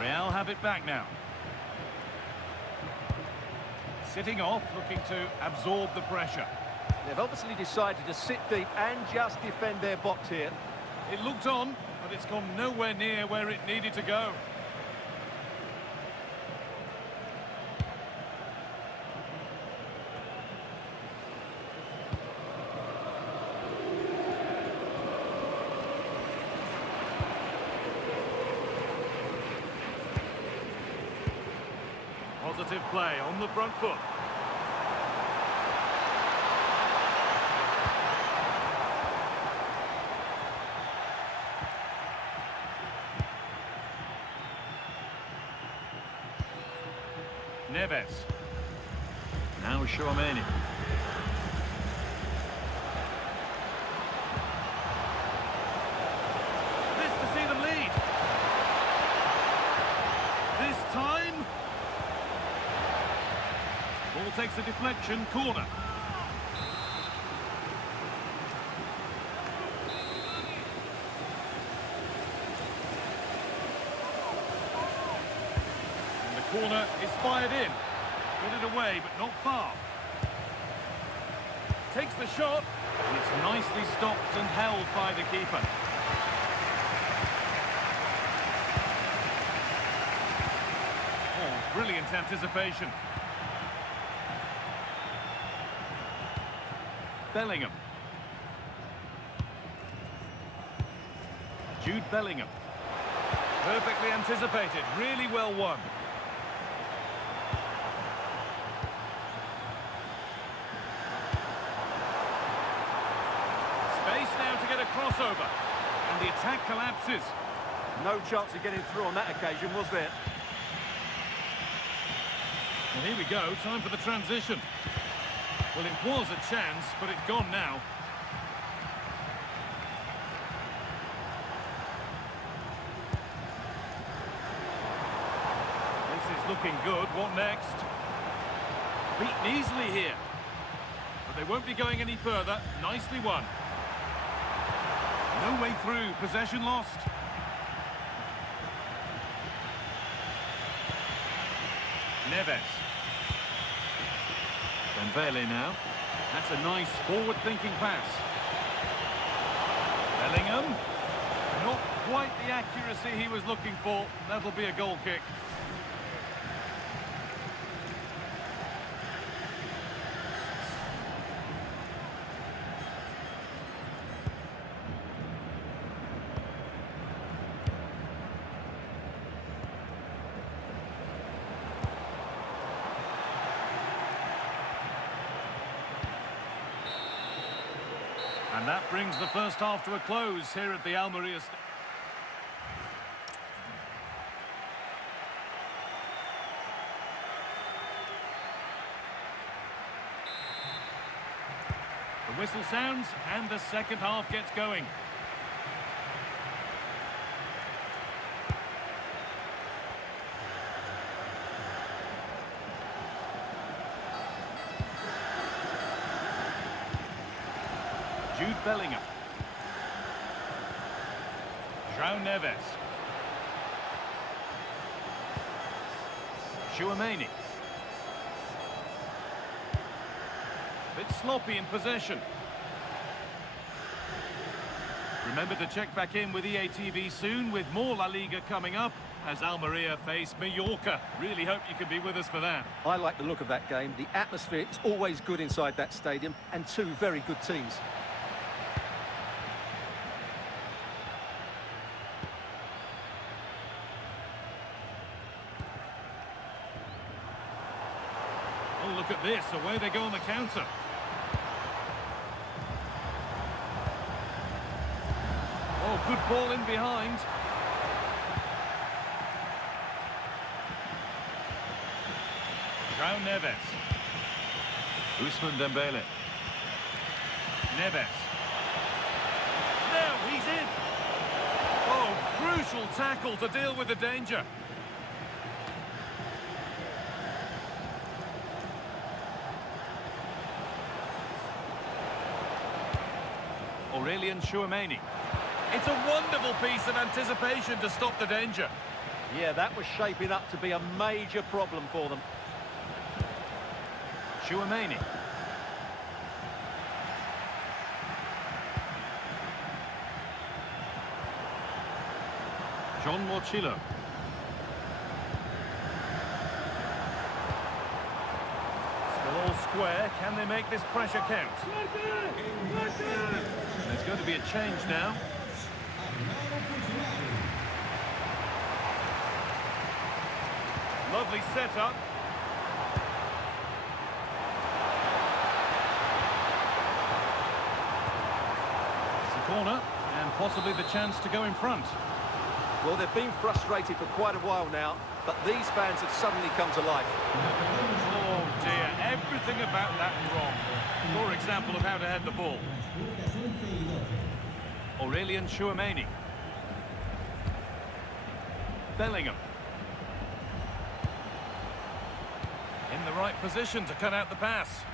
Real have it back now. Sitting off, looking to absorb the pressure. They've obviously decided to sit deep and just defend their box here. It looked on, but it's gone nowhere near where it needed to go. Positive play on the front foot. Neves. Now Tchouameni. This to see them lead. This time. Ball takes a deflection, corner. And the corner is fired in. Got it away, but not far. Takes the shot, and it's nicely stopped and held by the keeper. Oh, brilliant anticipation. Bellingham. Jude Bellingham. Perfectly anticipated, really well won. Space now to get a crossover. And the attack collapses. No chance of getting through on that occasion, was there? Well, here we go, time for the transition. Well, it was a chance, but it's gone now. This is looking good. What next? Beaten easily here. But they won't be going any further. Nicely won. No way through. Possession lost. Neves. Dembele now. That's a nice forward-thinking pass. Bellingham. Not quite the accuracy he was looking for. That'll be a goal kick. And that brings the first half to a close here at the Almeria Stadium. The whistle sounds and the second half gets going. Jude Bellingham. João Neves. Tchouaméni. Bit sloppy in possession. Remember to check back in with EATV soon with more La Liga coming up as Almeria face Mallorca. Really hope you can be with us for that. I like the look of that game. The atmosphere is always good inside that stadium, and two very good teams. Oh, look at this. Away they go on the counter. Oh, good ball in behind. João Neves. Ousmane Dembele. Neves. Now he's in. Oh, crucial tackle to deal with the danger. Aurélien Tchouaméni. It's a wonderful piece of anticipation to stop the danger. Yeah, that was shaping up to be a major problem for them. Tchouaméni. John Morchillo. Still all square. Can they make this pressure count? There's going to be a change now. Lovely setup. It's a corner and possibly the chance to go in front. Well, they've been frustrated for quite a while now, but these fans have suddenly come to life. Oh dear, everything about that wrong. Poor example of how to head the ball. Aurélien Tchouaméni. Bellingham. In the right position to cut out the pass.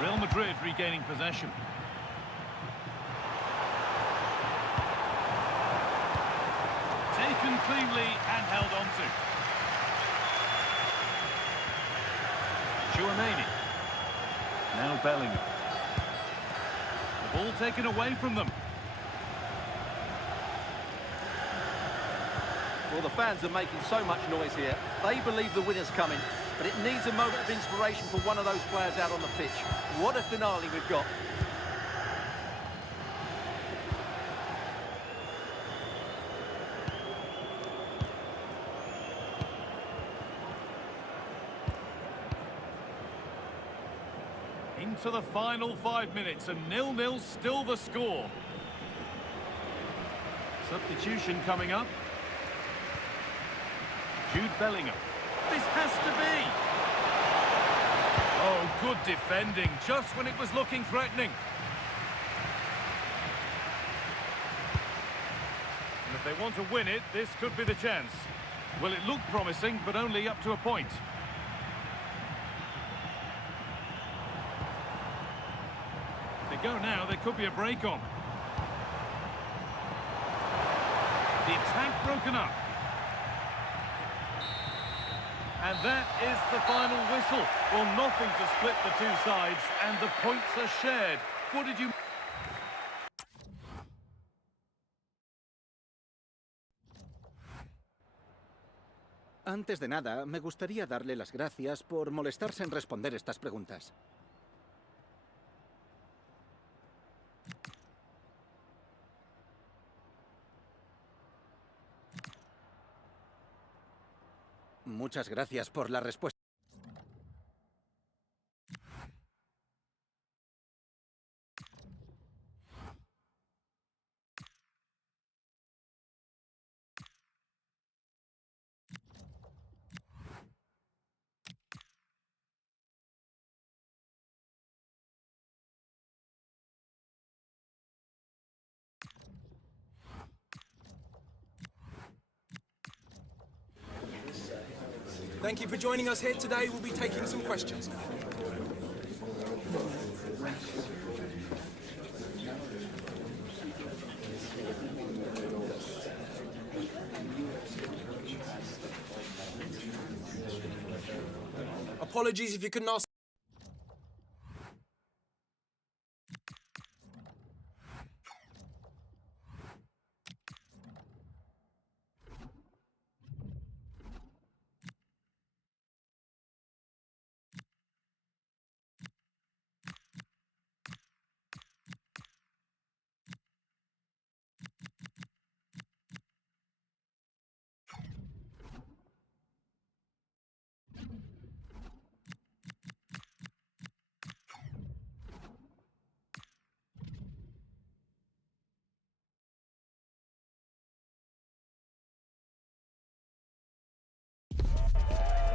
Real Madrid regaining possession. Taken cleanly and held on to. Tchouaméni. Now Bellingham. The ball taken away from them. Well, the fans are making so much noise here. They believe the winner's coming, but it needs a moment of inspiration for one of those players out on the pitch. What a finale we've got. Into the final 5 minutes, and 0-0 still the score. Substitution coming up. Jude Bellingham. This has to be. Oh, good defending, just when it was looking threatening. And if they want to win it, this could be the chance. Well, it looked promising, but only up to a point. If they go now, there could be a break on. The attack broken up. And that is the final whistle. Well, nothing to split the two sides, and the points are shared. What did you... Antes de nada, me gustaría darle las gracias por molestarse en responder estas preguntas. Muchas gracias por la respuesta. Thank you for joining us here today. We'll be taking some questions now. Apologies if you couldn't ask.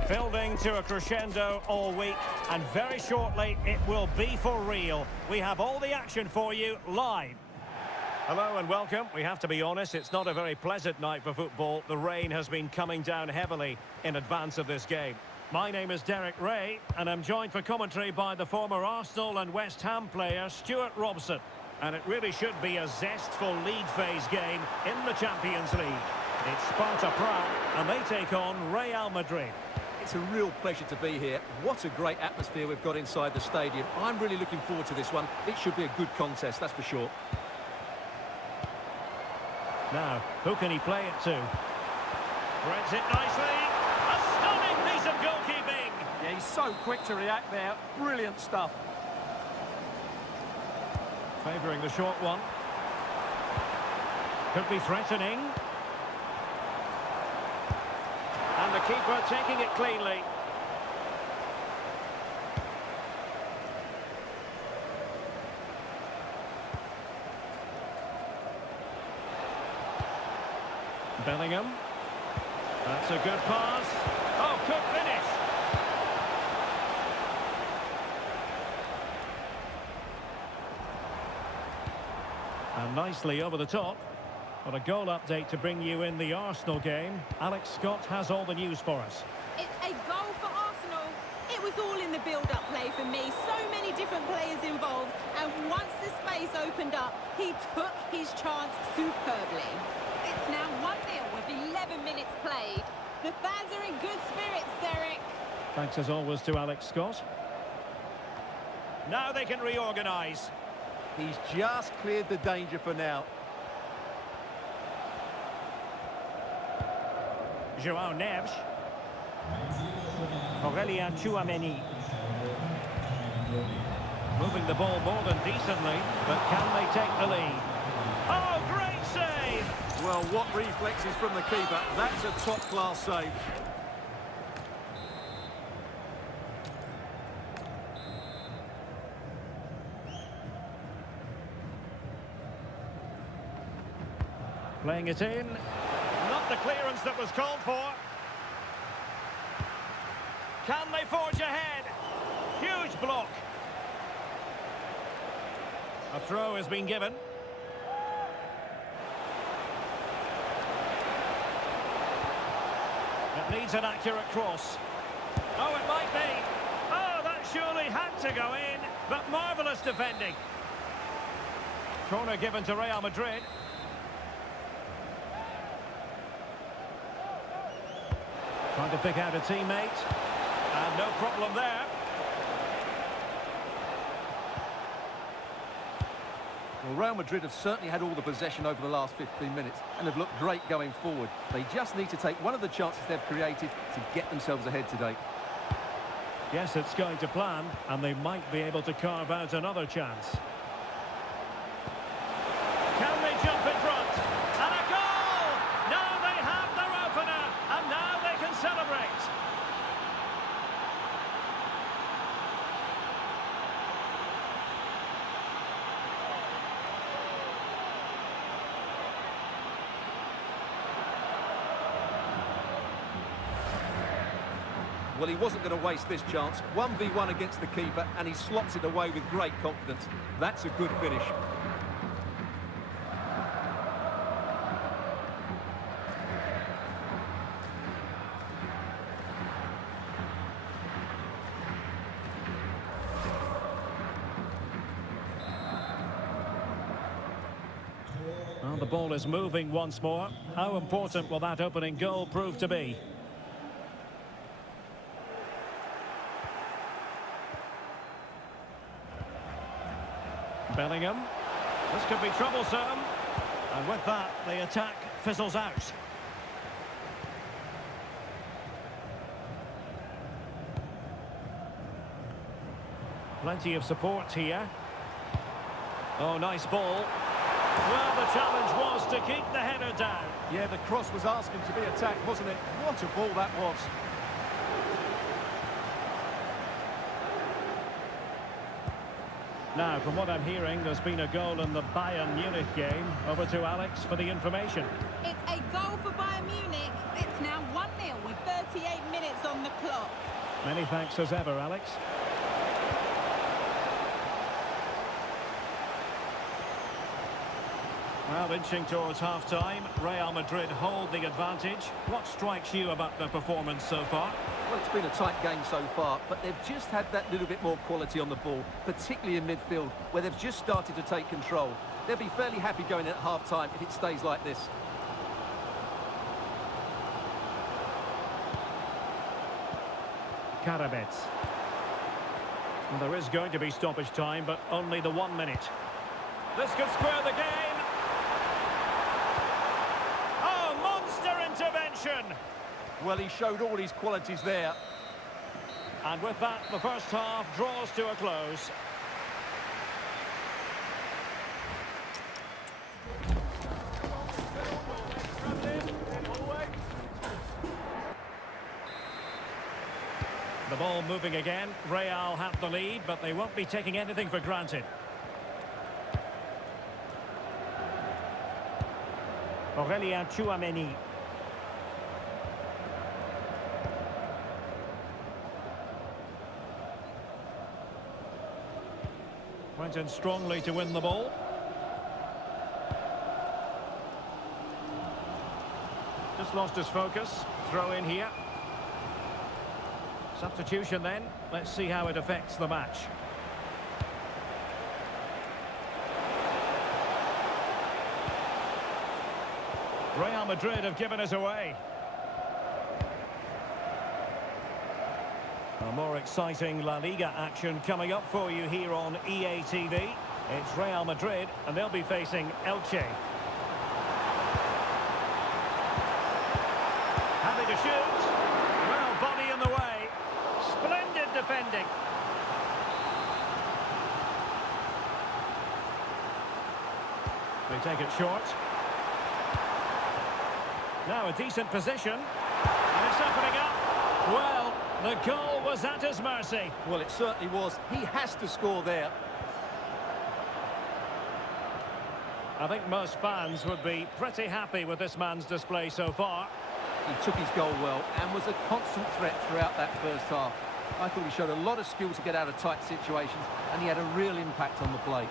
Building to a crescendo all week, and very shortly it will be for real. We have all the action for you live. Hello and welcome. We have to be honest, it's not a very pleasant night for football. The rain has been coming down heavily in advance of this game. My name is Derek Ray, and I'm joined for commentary by the former Arsenal and West Ham player Stuart Robson. And it really should be a zestful league phase game in the Champions League. It's Sparta Prague, and they take on Real Madrid. It's a real pleasure to be here. What a great atmosphere we've got inside the stadium. I'm really looking forward to this one. It should be a good contest, that's for sure. Now, who can he play it to? Threads it nicely. A stunning piece of goalkeeping. Yeah, he's so quick to react there. Brilliant stuff. Favouring the short one. Could be threatening. And the keeper taking it cleanly. Bellingham. That's a good pass. Oh, good finish. And nicely over the top. What a goal update to bring you in the Arsenal game. Alex Scott has all the news for us. It's a goal for Arsenal. It was all in the build-up play for me. So many different players involved. And once the space opened up, he took his chance superbly. It's now 1-0 with 11 minutes played. The fans are in good spirits, Derek. Thanks as always to Alex Scott. Now they can reorganise. He's just cleared the danger for now. João Neves. Aurélien Tchouaméni. Moving the ball more than decently, but can they take the lead? Oh, great save! Well, what reflexes from the keeper. That's a top-class save. Playing it in. Not the clearance that was called for. Can they forge ahead? Huge block. A throw has been given. It needs an accurate cross. Oh, it might be. Oh, that surely had to go in. But marvellous defending. Corner given to Real Trying to pick out a teammate. And no problem there. Well, Real Madrid have certainly had all the possession over the last 15 minutes and have looked great going forward. They just need to take one of the chances they've created to get themselves ahead today. Yes, it's going to plan, and they might be able to carve out another chance. Can they jump in front? And a goal! Now they have their opener, and now they can celebrate. Well, he wasn't going to waste this chance. 1v1 against the keeper, and he slots it away with great confidence. That's a good finish. Well, the ball is moving once more. How important will that opening goal prove to be? Bellingham. This could be troublesome. And with that, the attack fizzles out. Plenty of support here. Oh, nice ball. Well, the challenge was to keep the header down. Yeah, the cross was asking to be attacked, wasn't it? What a ball that was. Now, from what I'm hearing, there's been a goal in the Bayern Munich game. Over to Alex for the information. It's a goal for Bayern Munich. It's now 1-0 with 38 minutes on the clock. Many thanks as ever, Alex. Well, inching towards half-time, Real Madrid hold the advantage. What strikes you about the performance so far? Well, it's been a tight game so far, but they've just had that little bit more quality on the ball, particularly in midfield, where they've just started to take control. They'll be fairly happy going at half-time if it stays like this. Karabets. Well, there is going to be stoppage time, but only the 1 minute. This could square the game. Oh, monster intervention! Well, he showed all his qualities there. And with that, the first half draws to a close. The ball moving again. Real have the lead, but they won't be taking anything for granted. Aurélien Tchouaméni. Went in strongly to win the ball. Just lost his focus. Throw in here. Substitution then. Let's see how it affects the match. Real Madrid have given us away. More exciting La Liga action coming up for you here on EA TV. It's Real Madrid, and they'll be facing Elche. Happy to shoot. Well, body in the way. Splendid defending. They take it short. Now a decent position. And it's opening up. Well, the goal was at his mercy. Well, it certainly was. He has to score there. I think most fans would be pretty happy with this man's display so far. He took his goal well and was a constant threat throughout that first half. I thought he showed a lot of skill to get out of tight situations, and he had a real impact on the play.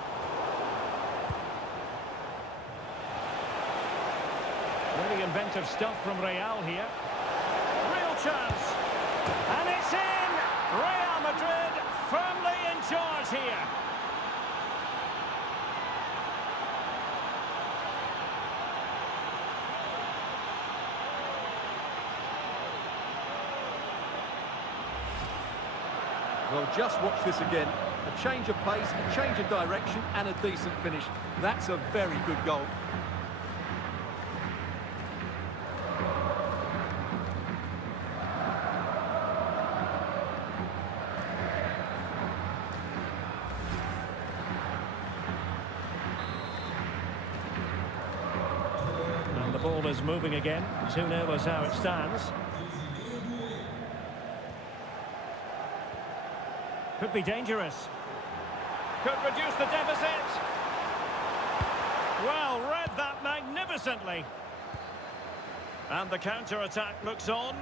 Really inventive stuff from Real here. Real chance. And it's in! Real Madrid firmly in charge here. Well, just watch this again. A change of pace, a change of direction, and a decent finish. That's a very good goal. And the ball is moving again. 2-0 is how it stands. Could be dangerous. Could reduce the deficit. Well, read that magnificently. And the counter-attack looks on.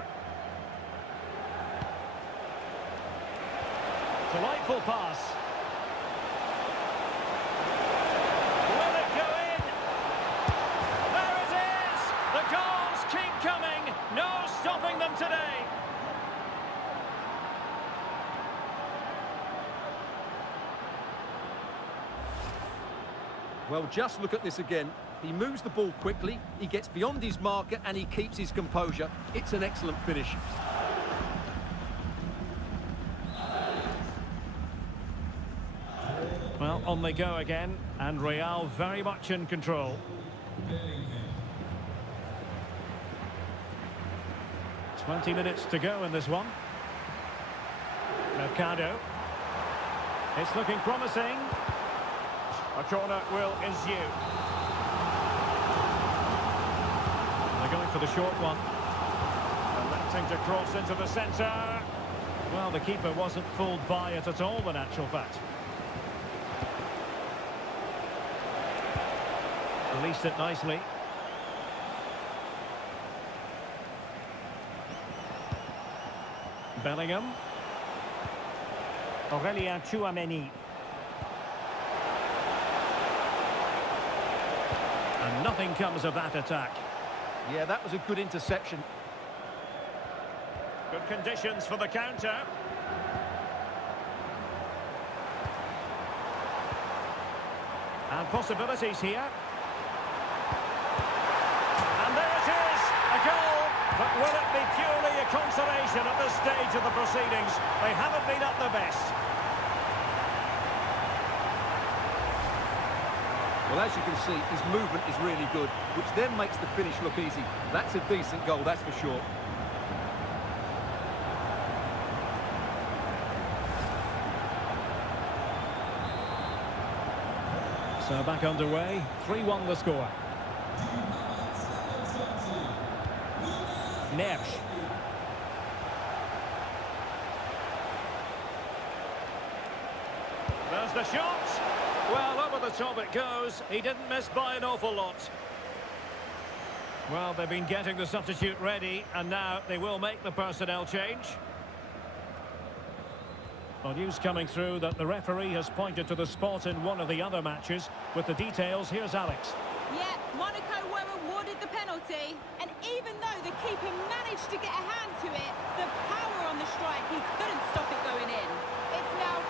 Delightful pass. Will it go in? There it is! The goals keep coming. No stopping them today. Well, just look at this again. He moves the ball quickly, he gets beyond his marker, and he keeps his composure. It's an excellent finish. Well, on they go again, and Real very much in control. "20 minutes to go in this one. Mercado. It's looking promising. A corner will ensue. They're going for the short one. Electing to cross into the centre. Well, the keeper wasn't fooled by it at all, in actual fact. Released it nicely. Bellingham. Ep.27. And nothing comes of that attack. Yeah, that was a good interception. Good conditions for the counter. And possibilities here. And there it is, a goal. But will it be purely a consolation at this stage of the proceedings? They haven't been at their best. Well, as you can see, his movement is really good, which then makes the finish look easy. That's a decent goal, that's for sure. So back underway, 3-1 the score. Neves. There's the shot. Well, over the top it goes. He didn't miss by an awful lot. Well, they've been getting the substitute ready, and now they will make the personnel change. Well, news coming through that the referee has pointed to the spot in one of the other matches. With the details, here's Alex. Yeah, Monaco were awarded the penalty, and even though the keeper managed to get a hand to it, the power on the strike, he couldn't stop it going in. It's now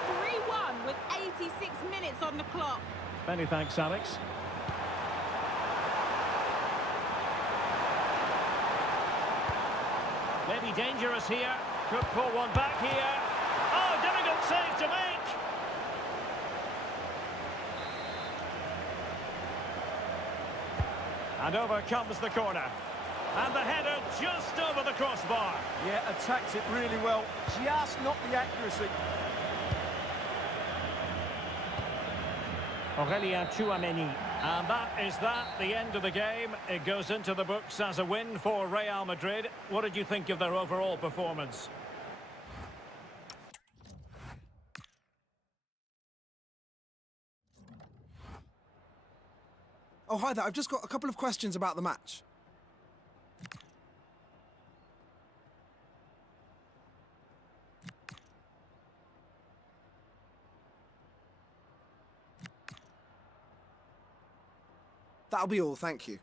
3-1 with 86 minutes on the clock. Many thanks, Alex. Maybe dangerous here. Could pull one back here. Oh, difficult save to make. And over comes the corner. And the header just over the crossbar. Yeah, attacks it really well, just not the accuracy. Ep.27. And that is the end of the game. It goes into the books as a win for Real Madrid. What did you think of their overall performance? Oh, hi there. I've just got a couple of questions about the match. That'll be all, thank you.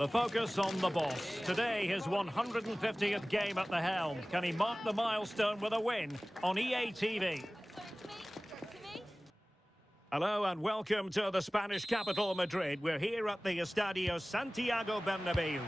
The focus on the boss. Today, his 150th game at the helm. Can he mark the milestone with a win on EA TV? Hello and welcome to the Spanish capital, Madrid. We're here at the Estadio Santiago Bernabeu.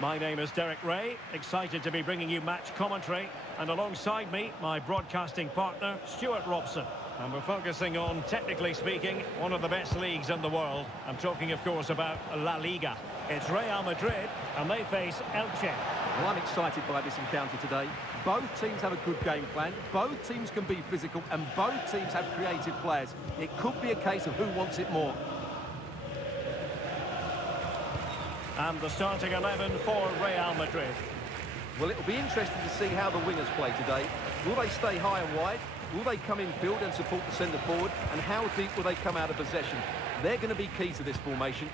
My name is Derek Ray, excited to be bringing you match commentary. And alongside me, my broadcasting partner, Stuart Robson. And we're focusing on, technically speaking, one of the best leagues in the world. I'm talking, of course, about La Liga. It's Real Madrid, and they face Elche. Well, I'm excited by this encounter today. Both teams have a good game plan, both teams can be physical, and both teams have creative players. It could be a case of who wants it more. And the starting 11 for Real Madrid. Well, it'll be interesting to see how the wingers play today. Will they stay high and wide? Will they come in field and support the centre forward? And how deep will they come out of possession? They're going to be key to this formation.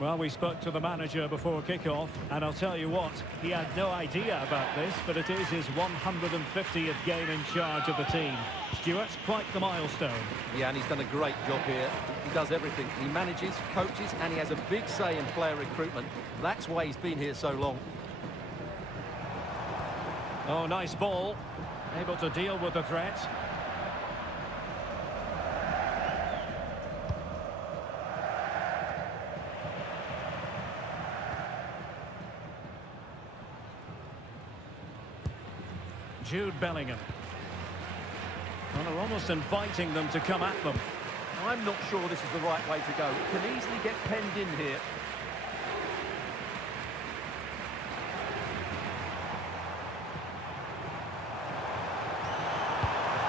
Well, we spoke to the manager before kick-off, and I'll tell you what, he had no idea about this, but it is his 150th game in charge of the team. Stuart, quite the milestone. Yeah, and he's done a great job here. He does everything. He manages, coaches, and he has a big say in player recruitment. That's why he's been here so long. Oh, nice ball. Able to deal with the threat. Jude Bellingham. And they're almost inviting them to come at them. I'm not sure this is the right way to go. It can easily get penned in here.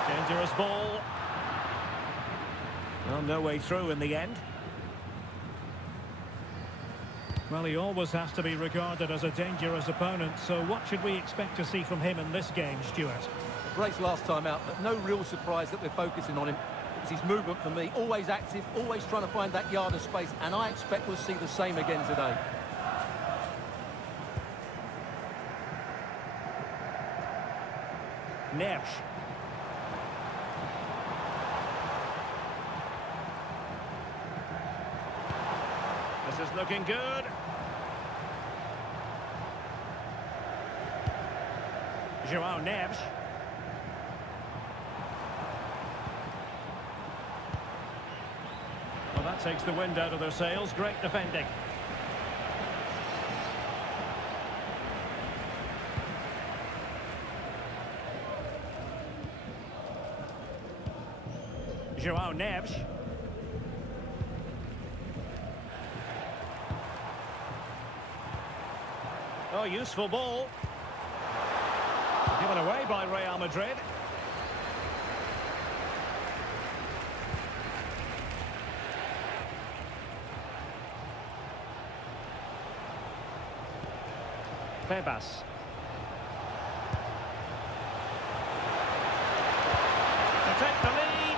Dangerous ball. Well, no way through in the end. Well, he always has to be regarded as a dangerous opponent, so what should we expect to see from him in this game, Stuart? Great last time out, but no real surprise that we're focusing on him. It's his movement for me, always active, always trying to find that yard of space, and I expect we'll see the same again today. Neves. This is looking good. João Neves. Well, that takes the wind out of their sails. Great defending. João Neves. Oh, useful ball. Given away by Real Madrid. Febas. To take the lead.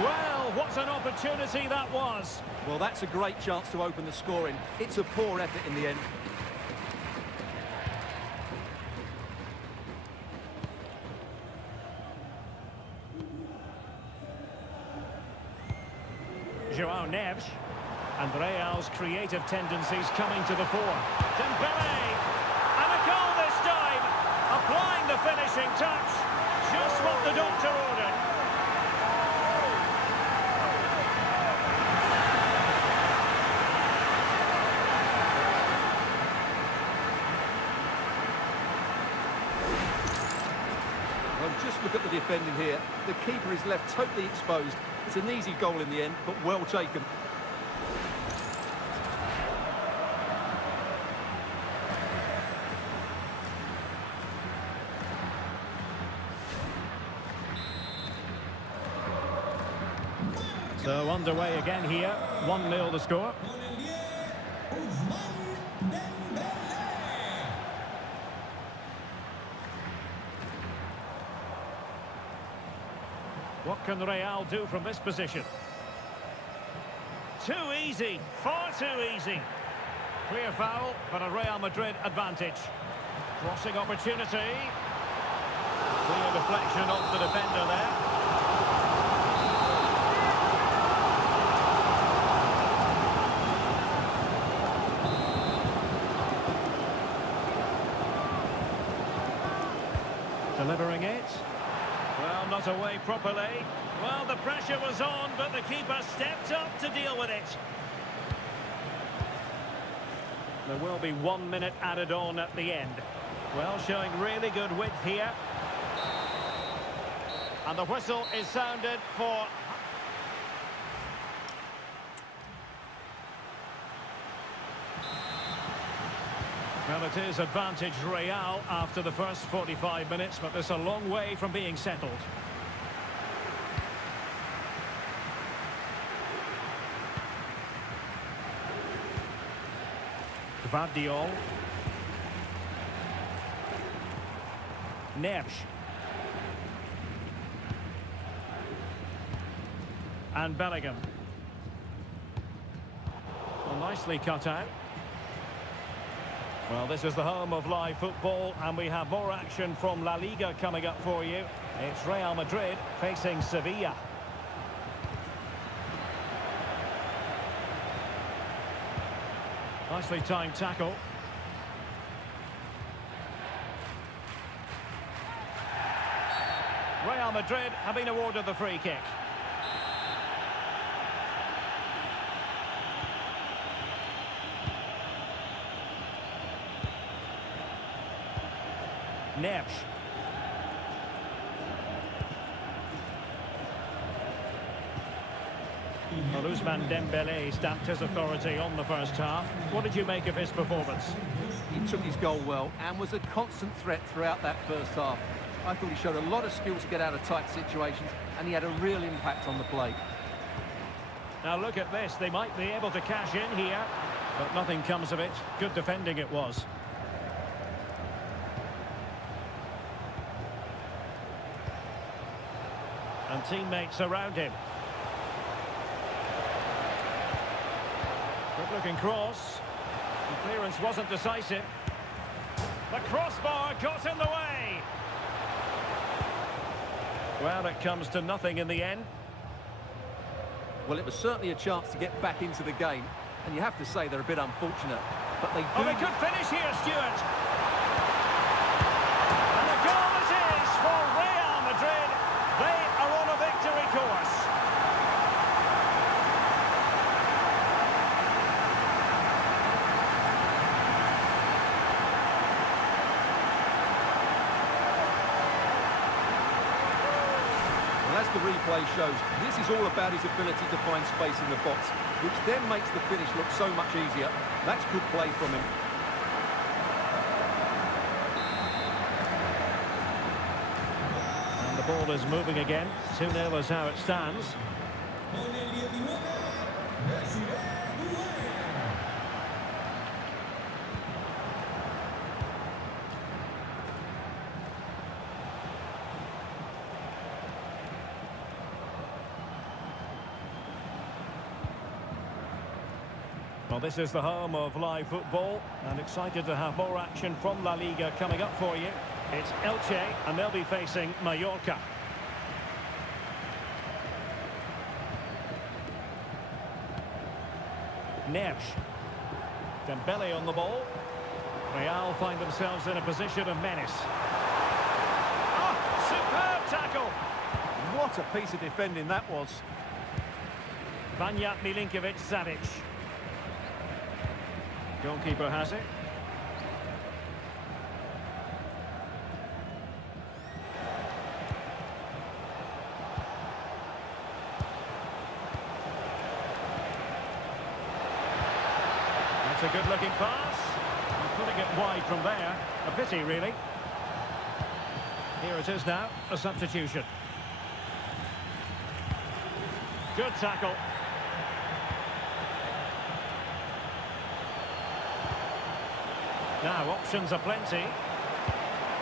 Well, what an opportunity that was. Well, that's a great chance to open the scoring. It's a poor effort in the end. João Neves, and Real's creative tendencies coming to the fore. Dembele, and a goal this time, applying the finishing touch, just what the doctor ordered. Well, just look at the defending here. The keeper is left totally exposed. It's an easy goal in the end, but well taken. So underway again here, 1-0 the score. What can Real do from this position? Too easy, far too easy. Clear foul, but a Real Madrid advantage. Crossing opportunity. Clear deflection off the defender there. Delivering it. Well, not away properly. Well, the pressure was on, but the keeper stepped up to deal with it. There will be 1 minute added on at the end. Well, showing really good width here. And the whistle is sounded for... Well, it is advantage Real after the first 45 minutes, but there's a long way from being settled. Vardiol. Neves. And Bellingham. Well, nicely cut out. Well, this is the home of live football, and we have more action from La Liga coming up for you. It's Real Madrid facing Sevilla. Nicely timed tackle. Real Madrid have been awarded the free kick. Neves. Well, Ousmane Dembélé stamped his authority on the first half. What did you make of his performance? He took his goal well and was a constant threat throughout that first half. I thought he showed a lot of skill to get out of tight situations, and he had a real impact on the play. Now look at this, they might be able to cash in here, but nothing comes of it. Good defending it was. And teammates around him. Good looking cross. The clearance wasn't decisive. The crossbar got in the way. Well, it comes to nothing in the end. Well, it was certainly a chance to get back into the game, and you have to say they're a bit unfortunate. But they do... Oh, they could finish here, Stuart. And the goal it is for Real Madrid. They are on a victory course. As the replay shows, this is all about his ability to find space in the box, which then makes the finish look so much easier. That's good play from him. And the ball is moving again. 2-0 is how it stands. Well, this is the home of live football, and excited to have more action from La Liga coming up for you. It's Elche, and they'll be facing Mallorca. Neves. Dembélé on the ball. Real find themselves in a position of menace. Oh, superb tackle! What a piece of defending that was. Vanja Milinkovic-Savic. Goalkeeper has it. That's a good-looking pass. And putting it wide from there. A pity, really. Here it is now, a substitution. Good tackle. Now, options are plenty.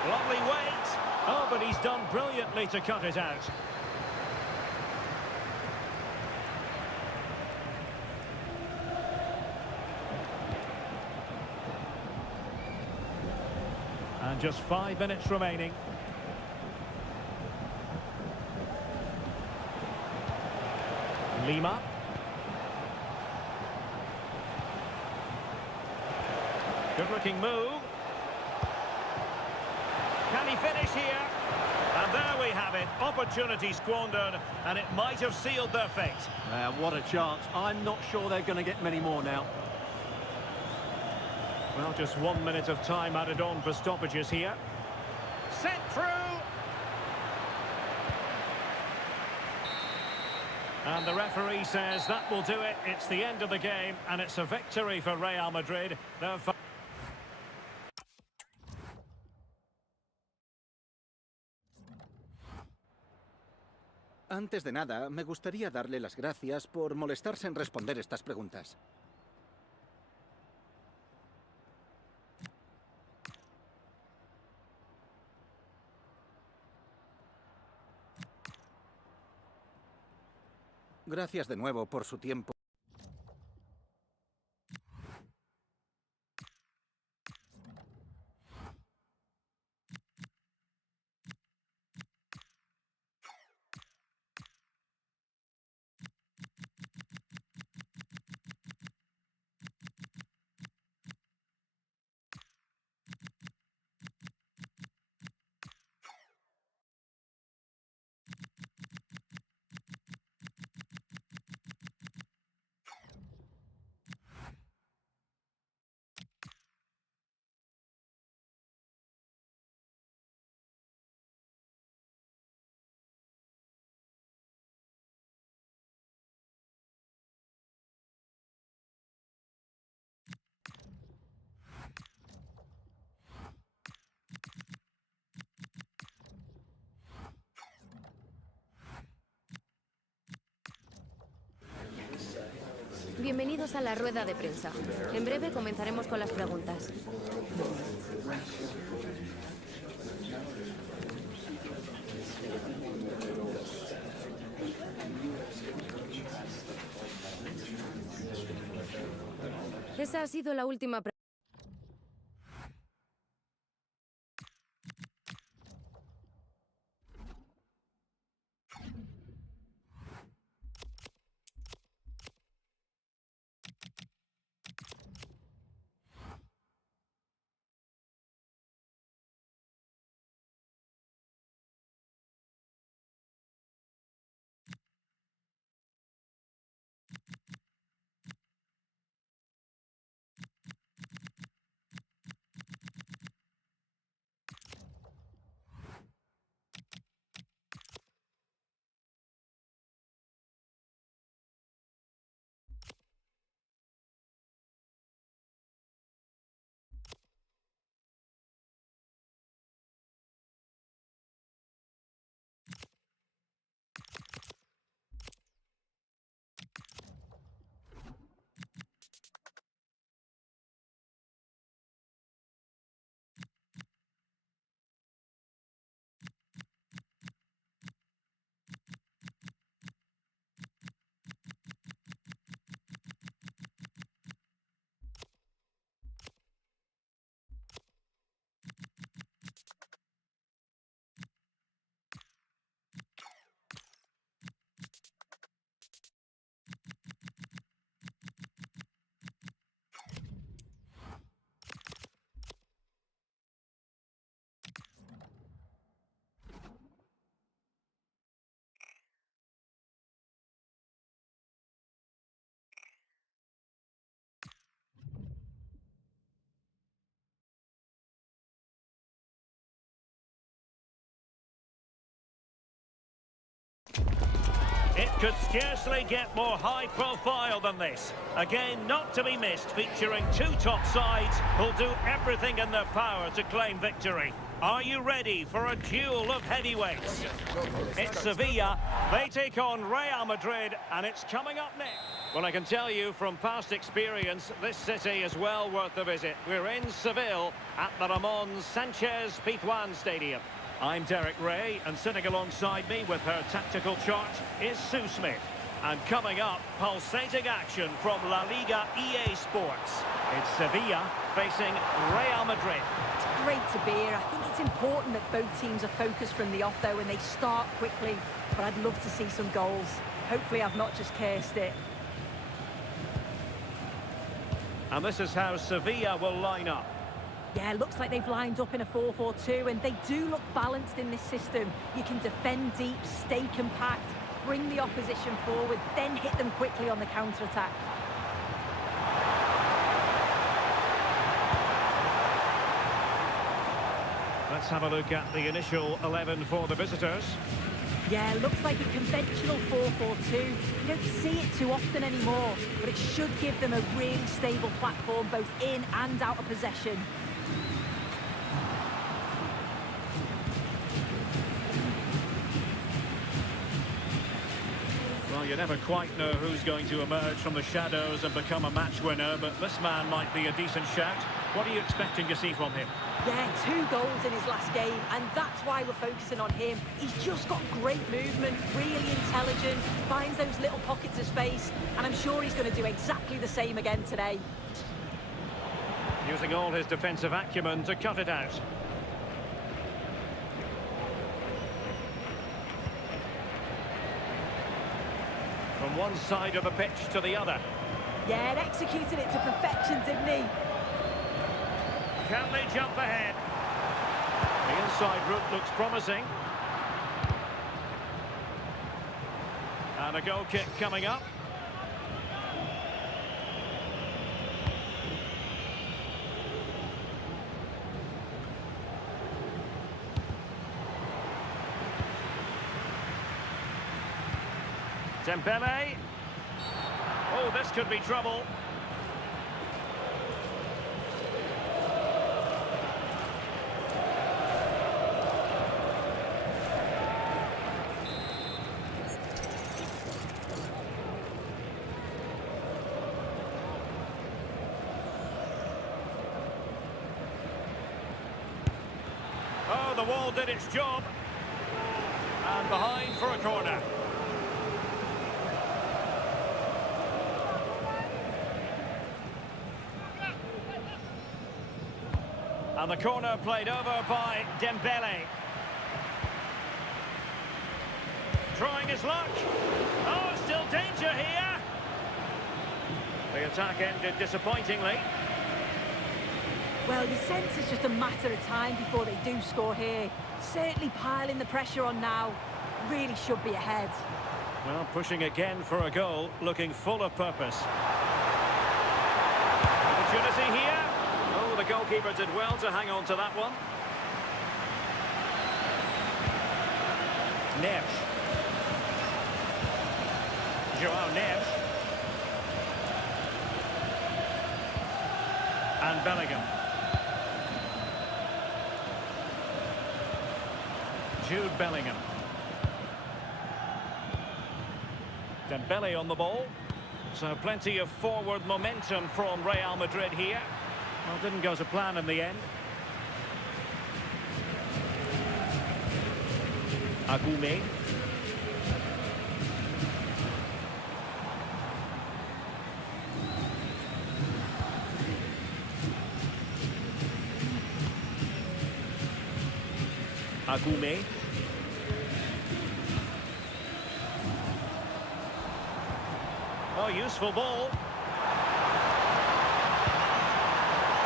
Lovely weight. Oh, but he's done brilliantly to cut it out. And just 5 minutes remaining. Lima. Good-looking move. Can he finish here? And there we have it, opportunity squandered, and it might have sealed their fate. What a chance. I'm not sure they're going to get many more now. Well, just 1 minute of time added on for stoppages here. Sent through! And the referee says that will do it. It's the end of the game, and it's a victory for Real Madrid. Antes de nada, me gustaría darle las gracias por molestarse en responder estas preguntas. Gracias de nuevo por su tiempo. Bienvenidos a la rueda de prensa. En breve comenzaremos con las preguntas. Esa ha sido la última pregunta. It could scarcely get more high profile than this. Again, not to be missed, featuring two top sides who'll do everything in their power to claim victory. Are you ready for a duel of heavyweights? It's Sevilla. They take on Real Madrid, and it's coming up next. Well, I can tell you from past experience, this city is well worth a visit. We're in Seville at the Ramon Sanchez Pizjuan Stadium. I'm Derek Ray, and sitting alongside me with her tactical chart is Sue Smith. And coming up, pulsating action from La Liga EA Sports. It's Sevilla facing Real Madrid. It's great to be here. I think it's important that both teams are focused from the off, though, and they start quickly. But I'd love to see some goals. Hopefully I've not just cursed it. And this is how Sevilla will line up. Yeah, looks like they've lined up in a 4-4-2, and they do look balanced in this system. You can defend deep, stay compact, bring the opposition forward, then hit them quickly on the counter-attack. Let's have a look at the initial 11 for the visitors. Yeah, looks like a conventional 4-4-2. You don't see it too often anymore, but it should give them a really stable platform both in and out of possession. Well, you never quite know who's going to emerge from the shadows and become a match winner, but this man might be a decent shout. What are you expecting to see from him? Yeah, 2 goals in his last game, and that's why we're focusing on him. He's just got great movement, really intelligent, finds those little pockets of space, and I'm sure he's going to do exactly the same again today. Using all his defensive acumen to cut it out. From one side of the pitch to the other. Yeah, and executed it to perfection, didn't he? Can they jump ahead? The inside route looks promising. And a goal kick coming up. Dembele. Oh, this could be trouble. Oh, the wall did its job. And behind for a corner. And the corner played over by Dembele. Trying his luck. Oh, still danger here. The attack ended disappointingly. Well, you sense it's just a matter of time before they do score here. Certainly piling the pressure on now. Really should be ahead. Well, pushing again for a goal, looking full of purpose. Opportunity here. Oh, the goalkeeper did well to hang on to that one. Neves. Joao Neves. And Bellingham. Jude Bellingham. Dembele on the ball. So plenty of forward momentum from Real Madrid here. Well, didn't go to plan in the end. Agume. Agume. Oh, useful ball.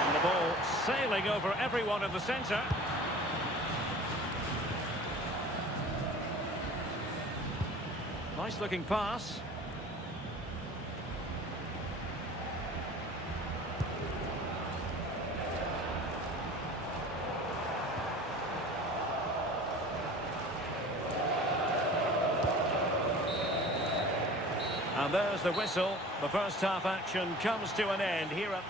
And the ball sailing over everyone in the centre. Nice looking pass. And there's the whistle. The first half action comes to an end here at...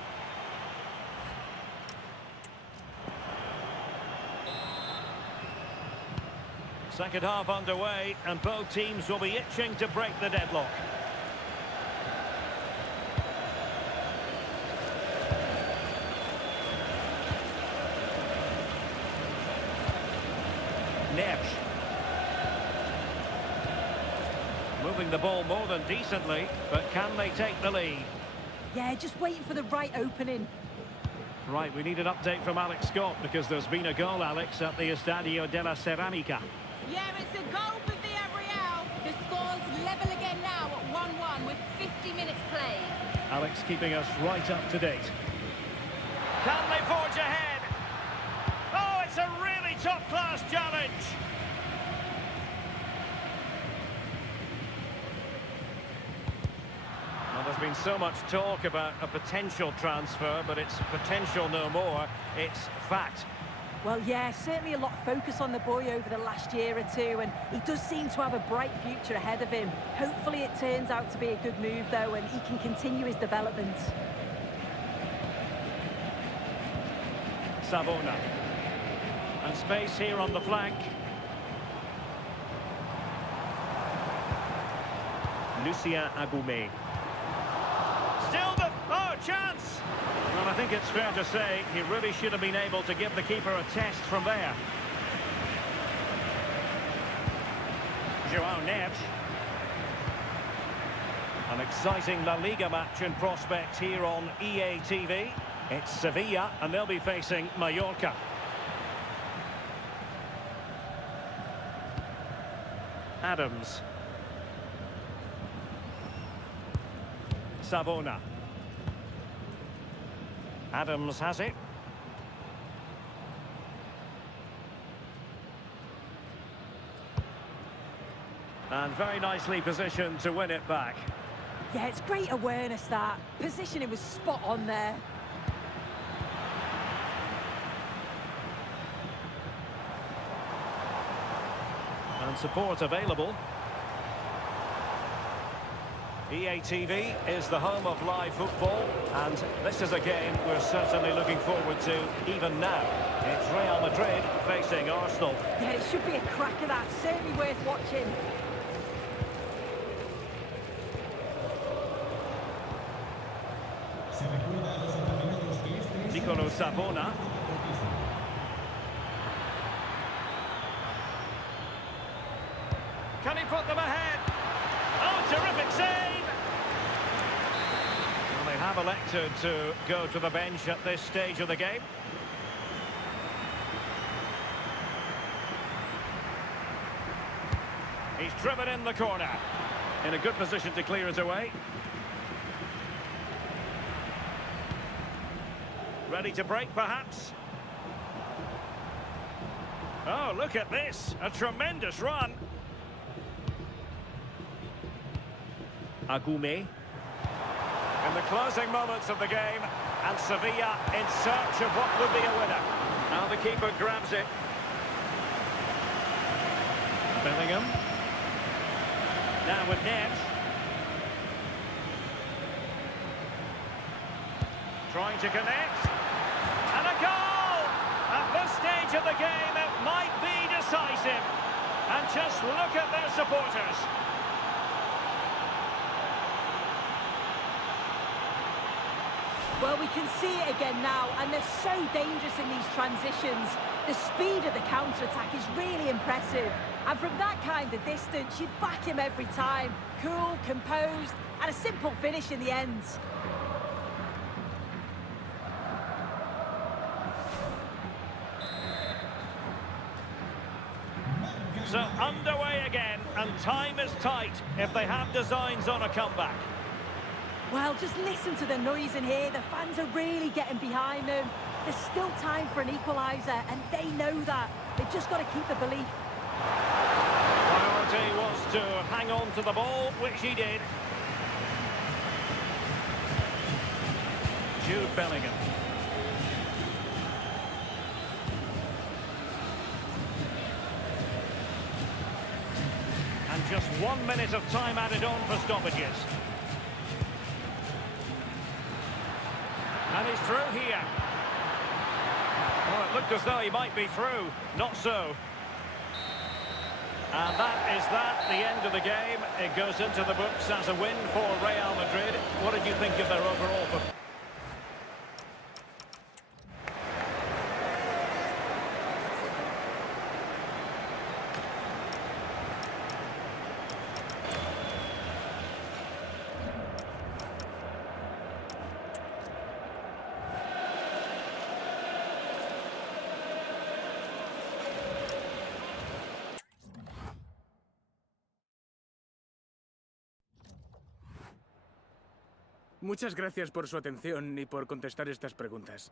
Second half underway, and both teams will be itching to break the deadlock. Neves. Moving the ball more than decently, but can they take the lead? Yeah, just waiting for the right opening. Right, we need an update from Alex Scott, because there's been a goal, Alex, at the Estadio de la Ceramica. Yeah, it's a goal for Villarreal. The score's level again now at 1-1 with 50 minutes played. Alex keeping us right up to date. Can they forge ahead? top-class challenge. Well, there's been so much talk about a potential transfer, but it's potential no more. It's fact. Well, yeah, certainly a lot of focus on the boy over the last year or two, and he does seem to have a bright future ahead of him. Hopefully it turns out to be a good move, though, and he can continue his development. Savona. And space here on the flank. Lucien Agoumé. Still the... Oh, chance! Well, I think it's fair to say he really should have been able to give the keeper a test from there. João Neves. An exciting La Liga match in prospect here on EA TV. It's Sevilla, and they'll be facing Mallorca. Adams. Savona. Adams has it. And very nicely positioned to win it back. Yeah, it's great awareness, that. Positioning was spot on there. And support available. EA TV is the home of live football, and this is a game we're certainly looking forward to even now. It's Real Madrid facing Arsenal. Yeah, it should be a cracker, that. Certainly worth watching. Nicolo Savona. Can he put them ahead? Oh, terrific save! Well, they have elected to go to the bench at this stage of the game. He's driven in the corner. In a good position to clear it away. Ready to break, perhaps? Oh, look at this. A tremendous run. Agoumé. In the closing moments of the game, and Sevilla in search of what would be a winner. Now the keeper grabs it. Bellingham. Now with Neves. Trying to connect. And a goal! At this stage of the game, it might be decisive. And just look at their supporters. Well, we can see it again now, and they're so dangerous in these transitions. The speed of the counter-attack is really impressive. And from that kind of distance, you'd back him every time. Cool, composed, and a simple finish in the end. So underway again, and time is tight if they have designs on a comeback. Well, just listen to the noise in here. The fans are really getting behind them. There's still time for an equaliser, and they know that. They've just got to keep the belief. Priority was to hang on to the ball, which he did. Jude Bellingham. And just 1 minute of time added on for stoppages. And he's through here. Oh, it looked as though he might be through. Not so. And that is that, the end of the game. It goes into the books as a win for Real Madrid. What did you think of their overall performance? Muchas gracias por su atención y por contestar estas preguntas.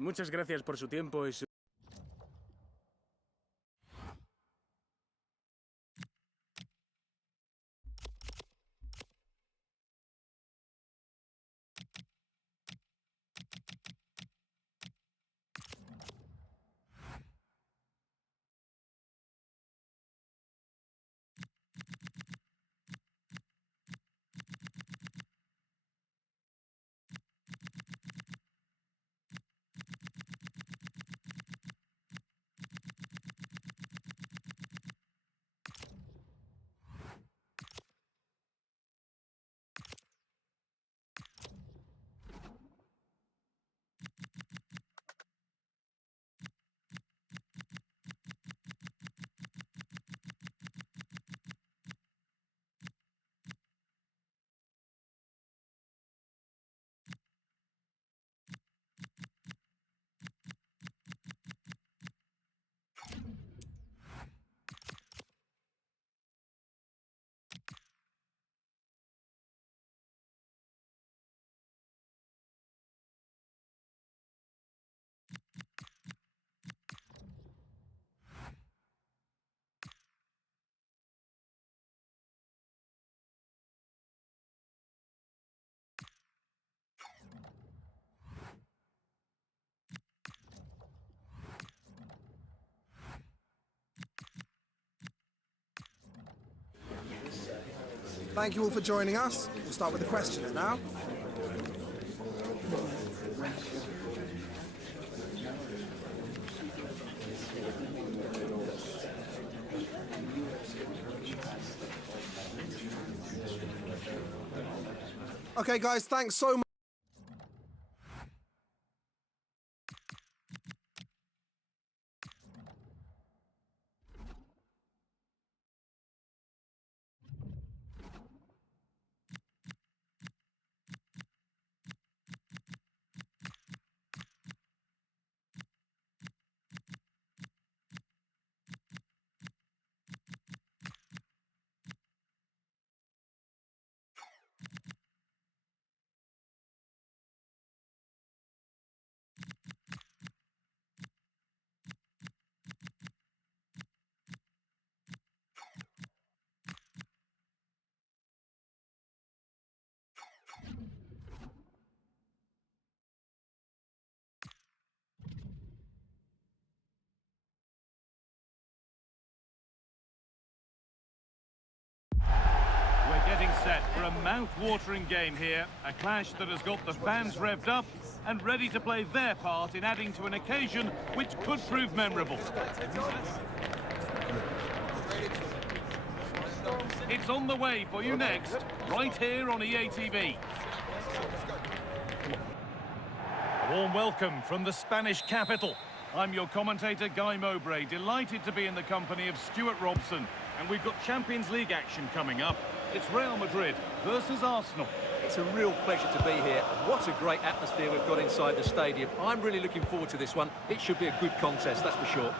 Muchas gracias por su tiempo y su... Thank you all for joining us. We'll start with the questioner now. Okay, guys, thanks so much. Getting set for a mouth-watering game here, a clash that has got the fans revved up and ready to play their part in adding to an occasion which could prove memorable. It's on the way for you next, right here on EA TV. A warm welcome from the Spanish capital. I'm your commentator, Guy Mowbray, delighted to be in the company of Stuart Robson. And we've got Champions League action coming up. It's Real Madrid versus Arsenal. It's a real pleasure to be here. What a great atmosphere we've got inside the stadium. I'm really looking forward to this one. It should be a good contest, that's for sure.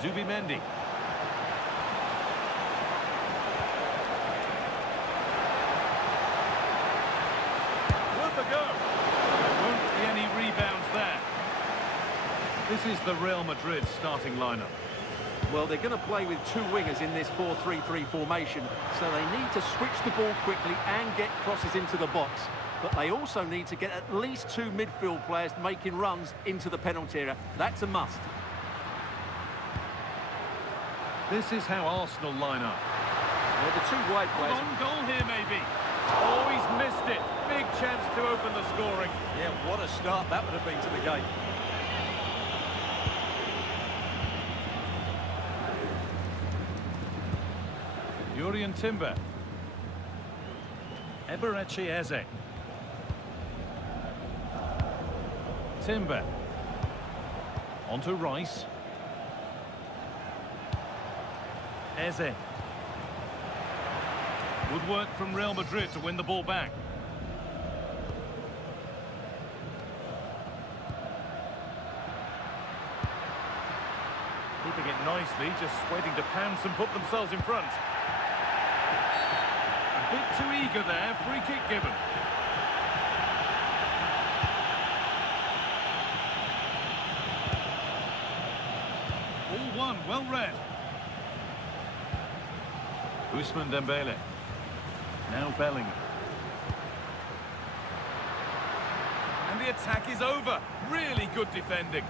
Zubimendi. Worth a go. There won't be any rebounds there. This is the Real Madrid starting lineup. Well, they're going to play with two wingers in this 4-3-3 formation, so they need to switch the ball quickly and get crosses into the box. But they also need to get at least two midfield players making runs into the penalty area. That's a must. This is how Arsenal line up. Well, the two wide players... On goal here, maybe. Oh, he's missed it. Big chance to open the scoring. Yeah, what a start that would have been to the game. Jurriën Timber. Eze. Timber. Onto Rice. Eze. Good work from Real Madrid to win the ball back. Keeping it nicely, just waiting to pounce and put themselves in front. A bit too eager there, free kick given. well read. Ousmane Dembele. Now Bellingham. And the attack is over. Really good defending.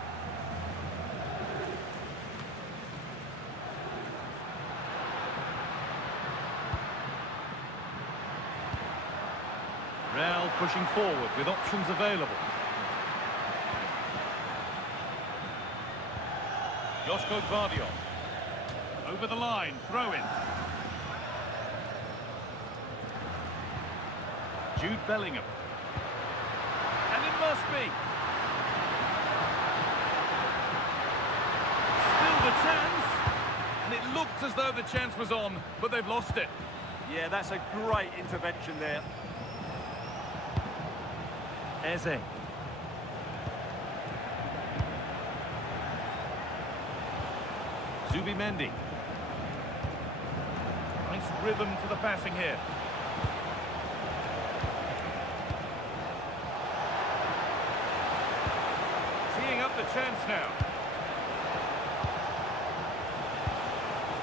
Real pushing forward with options available. Joško Gvardiol. Over the line, throw in. Jude Bellingham. And it must be. Still the chance. And it looked as though the chance was on, but they've lost it. Yeah, that's a great intervention there. Eze. Zubimendi. Nice rhythm to the passing here. Teeing up the chance now.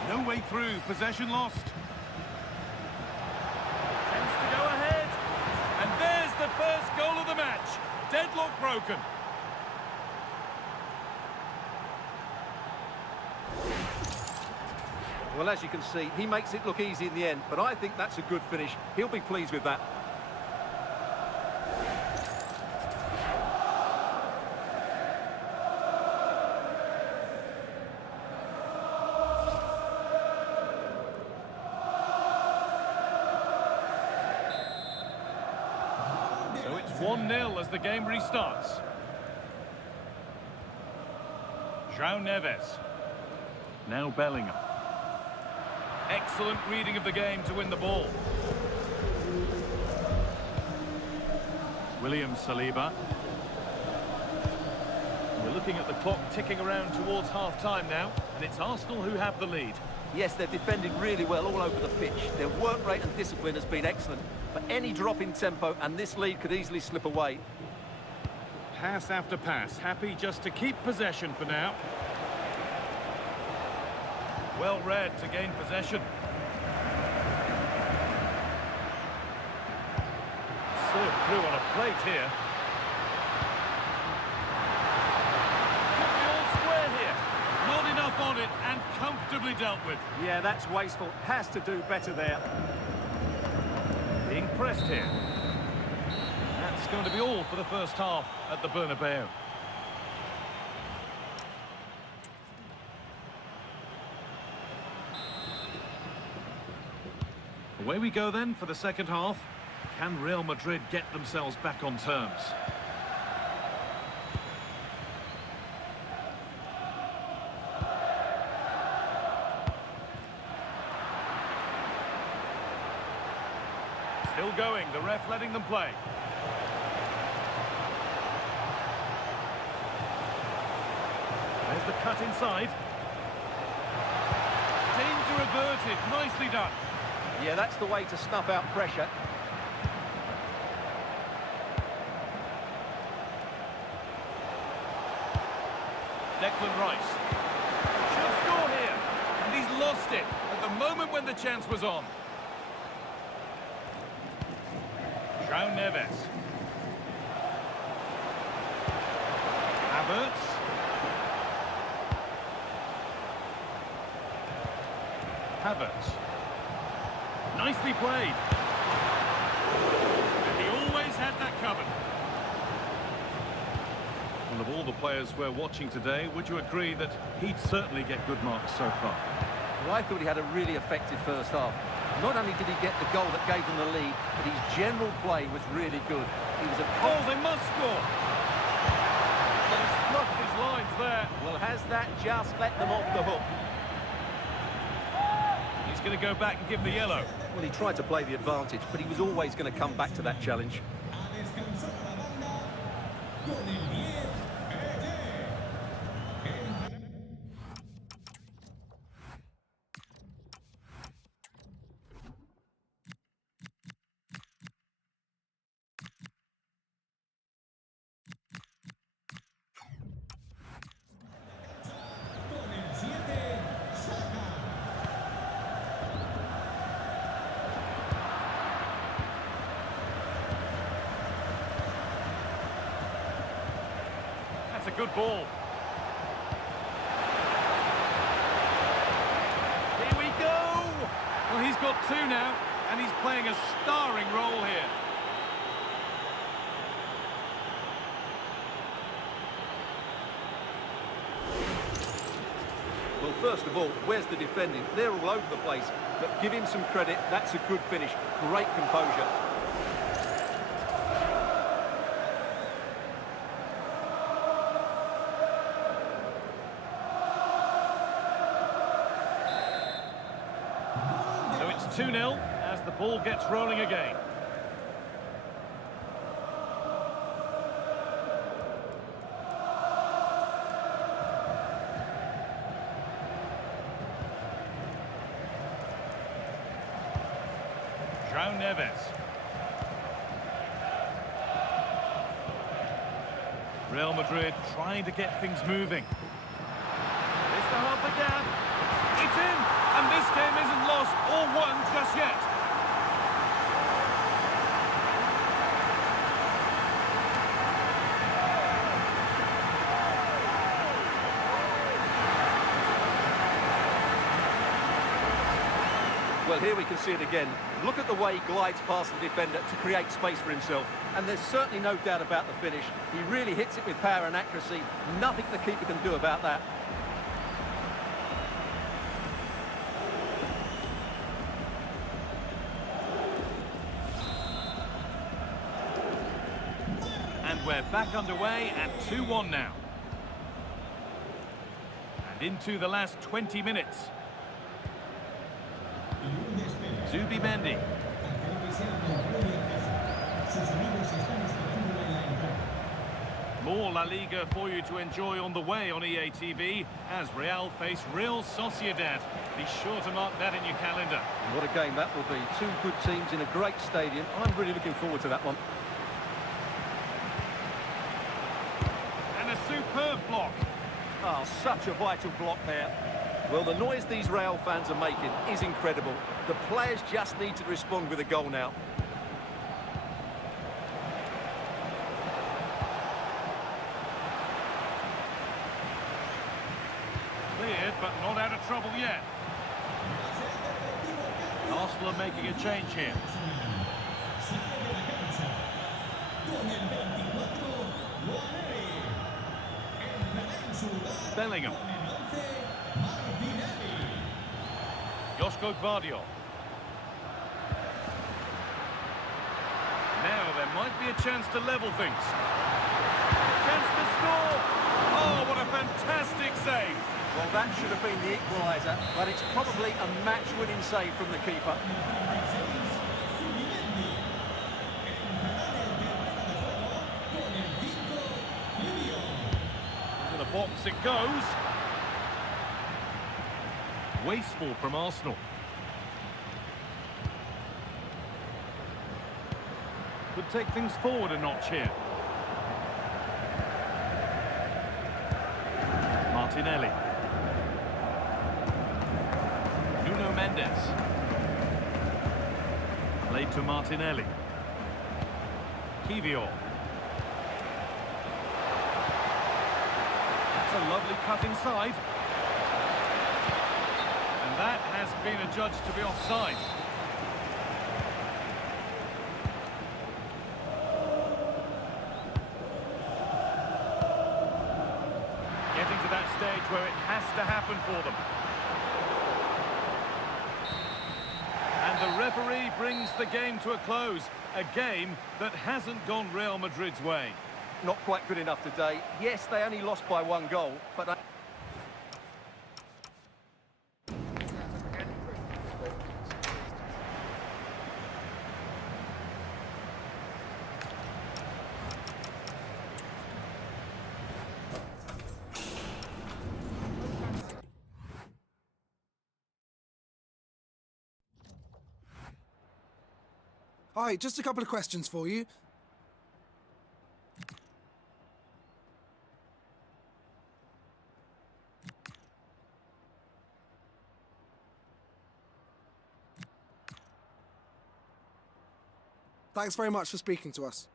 No way through, possession lost. Chance to go ahead. And there's the first goal of the match. Deadlock broken. Well, as you can see, he makes it look easy in the end, but I think that's a good finish. He'll be pleased with that. So it's 1-0 as the game restarts. João Neves. Now Bellingham. Excellent reading of the game to win the ball. William Saliba. We're looking at the clock ticking around towards half-time now, and it's Arsenal who have the lead. Yes, they've defended really well all over the pitch. Their work rate and discipline has been excellent, but any drop in tempo and this lead could easily slip away. Pass after pass, happy just to keep possession for now. Well read to gain possession. Served through on a plate here. Could be all square here. Not enough on it and comfortably dealt with. Yeah, that's wasteful. Has to do better there. Being pressed here. That's going to be all for the first half at the Bernabeu. Away we go then for the second half. Can Real Madrid get themselves back on terms? Still going, the ref letting them play. There's the cut inside. Danger averted, nicely done. Yeah, that's the way to snuff out pressure. Declan Rice. Should score here. And he's lost it at the moment when the chance was on. João Neves. Havertz. Havertz. Nicely played. And he always had that covered. Well, of all the players we're watching today, would you agree that he'd certainly get good marks so far? Well, I thought he had a really effective first half. Not only did he get the goal that gave them the lead, but his general play was really good. He was a... Oh, they must score! He's fluffed his lines there. Well, has that just let them off the hook? He's going to go back and give the yellow. Well, he tried to play the advantage, but he was always going to come back to that challenge. That's a good ball. Here we go! Well, he's got two now, and he's playing a starring role here. Well, first of all, where's the defending? They're all over the place, but give him some credit. That's a good finish. Great composure. So it's 2-0 as the ball gets rolling again. João Neves. Real Madrid trying to get things moving. It's to half the gap. It's in, and this game isn't lost or won just yet. Well, here we can see it again. Look at the way he glides past the defender to create space for himself. And there's certainly no doubt about the finish. He really hits it with power and accuracy. Nothing the keeper can do about that. And we're back underway at 2-1 now. And into the last 20 minutes. Zubimendi. More La Liga for you to enjoy on the way on EA TV as Real face Real Sociedad. Be sure to mark that in your calendar. And what a game that will be. Two good teams in a great stadium. I'm really looking forward to that one. And a superb block. Oh, such a vital block there. Well, the noise these Real fans are making is incredible. The players just need to respond with a goal now. Cleared, but not out of trouble yet. Arsenal are making a change here. Bellingham. Josko Gvardiol. Now there might be a chance to level things. Chance to score! Oh, what a fantastic save! Well, that should have been the equaliser, but it's probably a match-winning save from the keeper. To the box it goes. Wasteful from Arsenal. Could take things forward a notch here. Martinelli. Nuno Mendes. Played to Martinelli. Kivior. That's a lovely cut inside. And that has been adjudged to be offside. Getting to that stage where it has to happen for them. And the referee brings the game to a close. A game that hasn't gone Real Madrid's way. Not quite good enough today. Yes, they only lost by 1 goal, but... Hi, just a couple of questions for you. Thanks very much for speaking to us.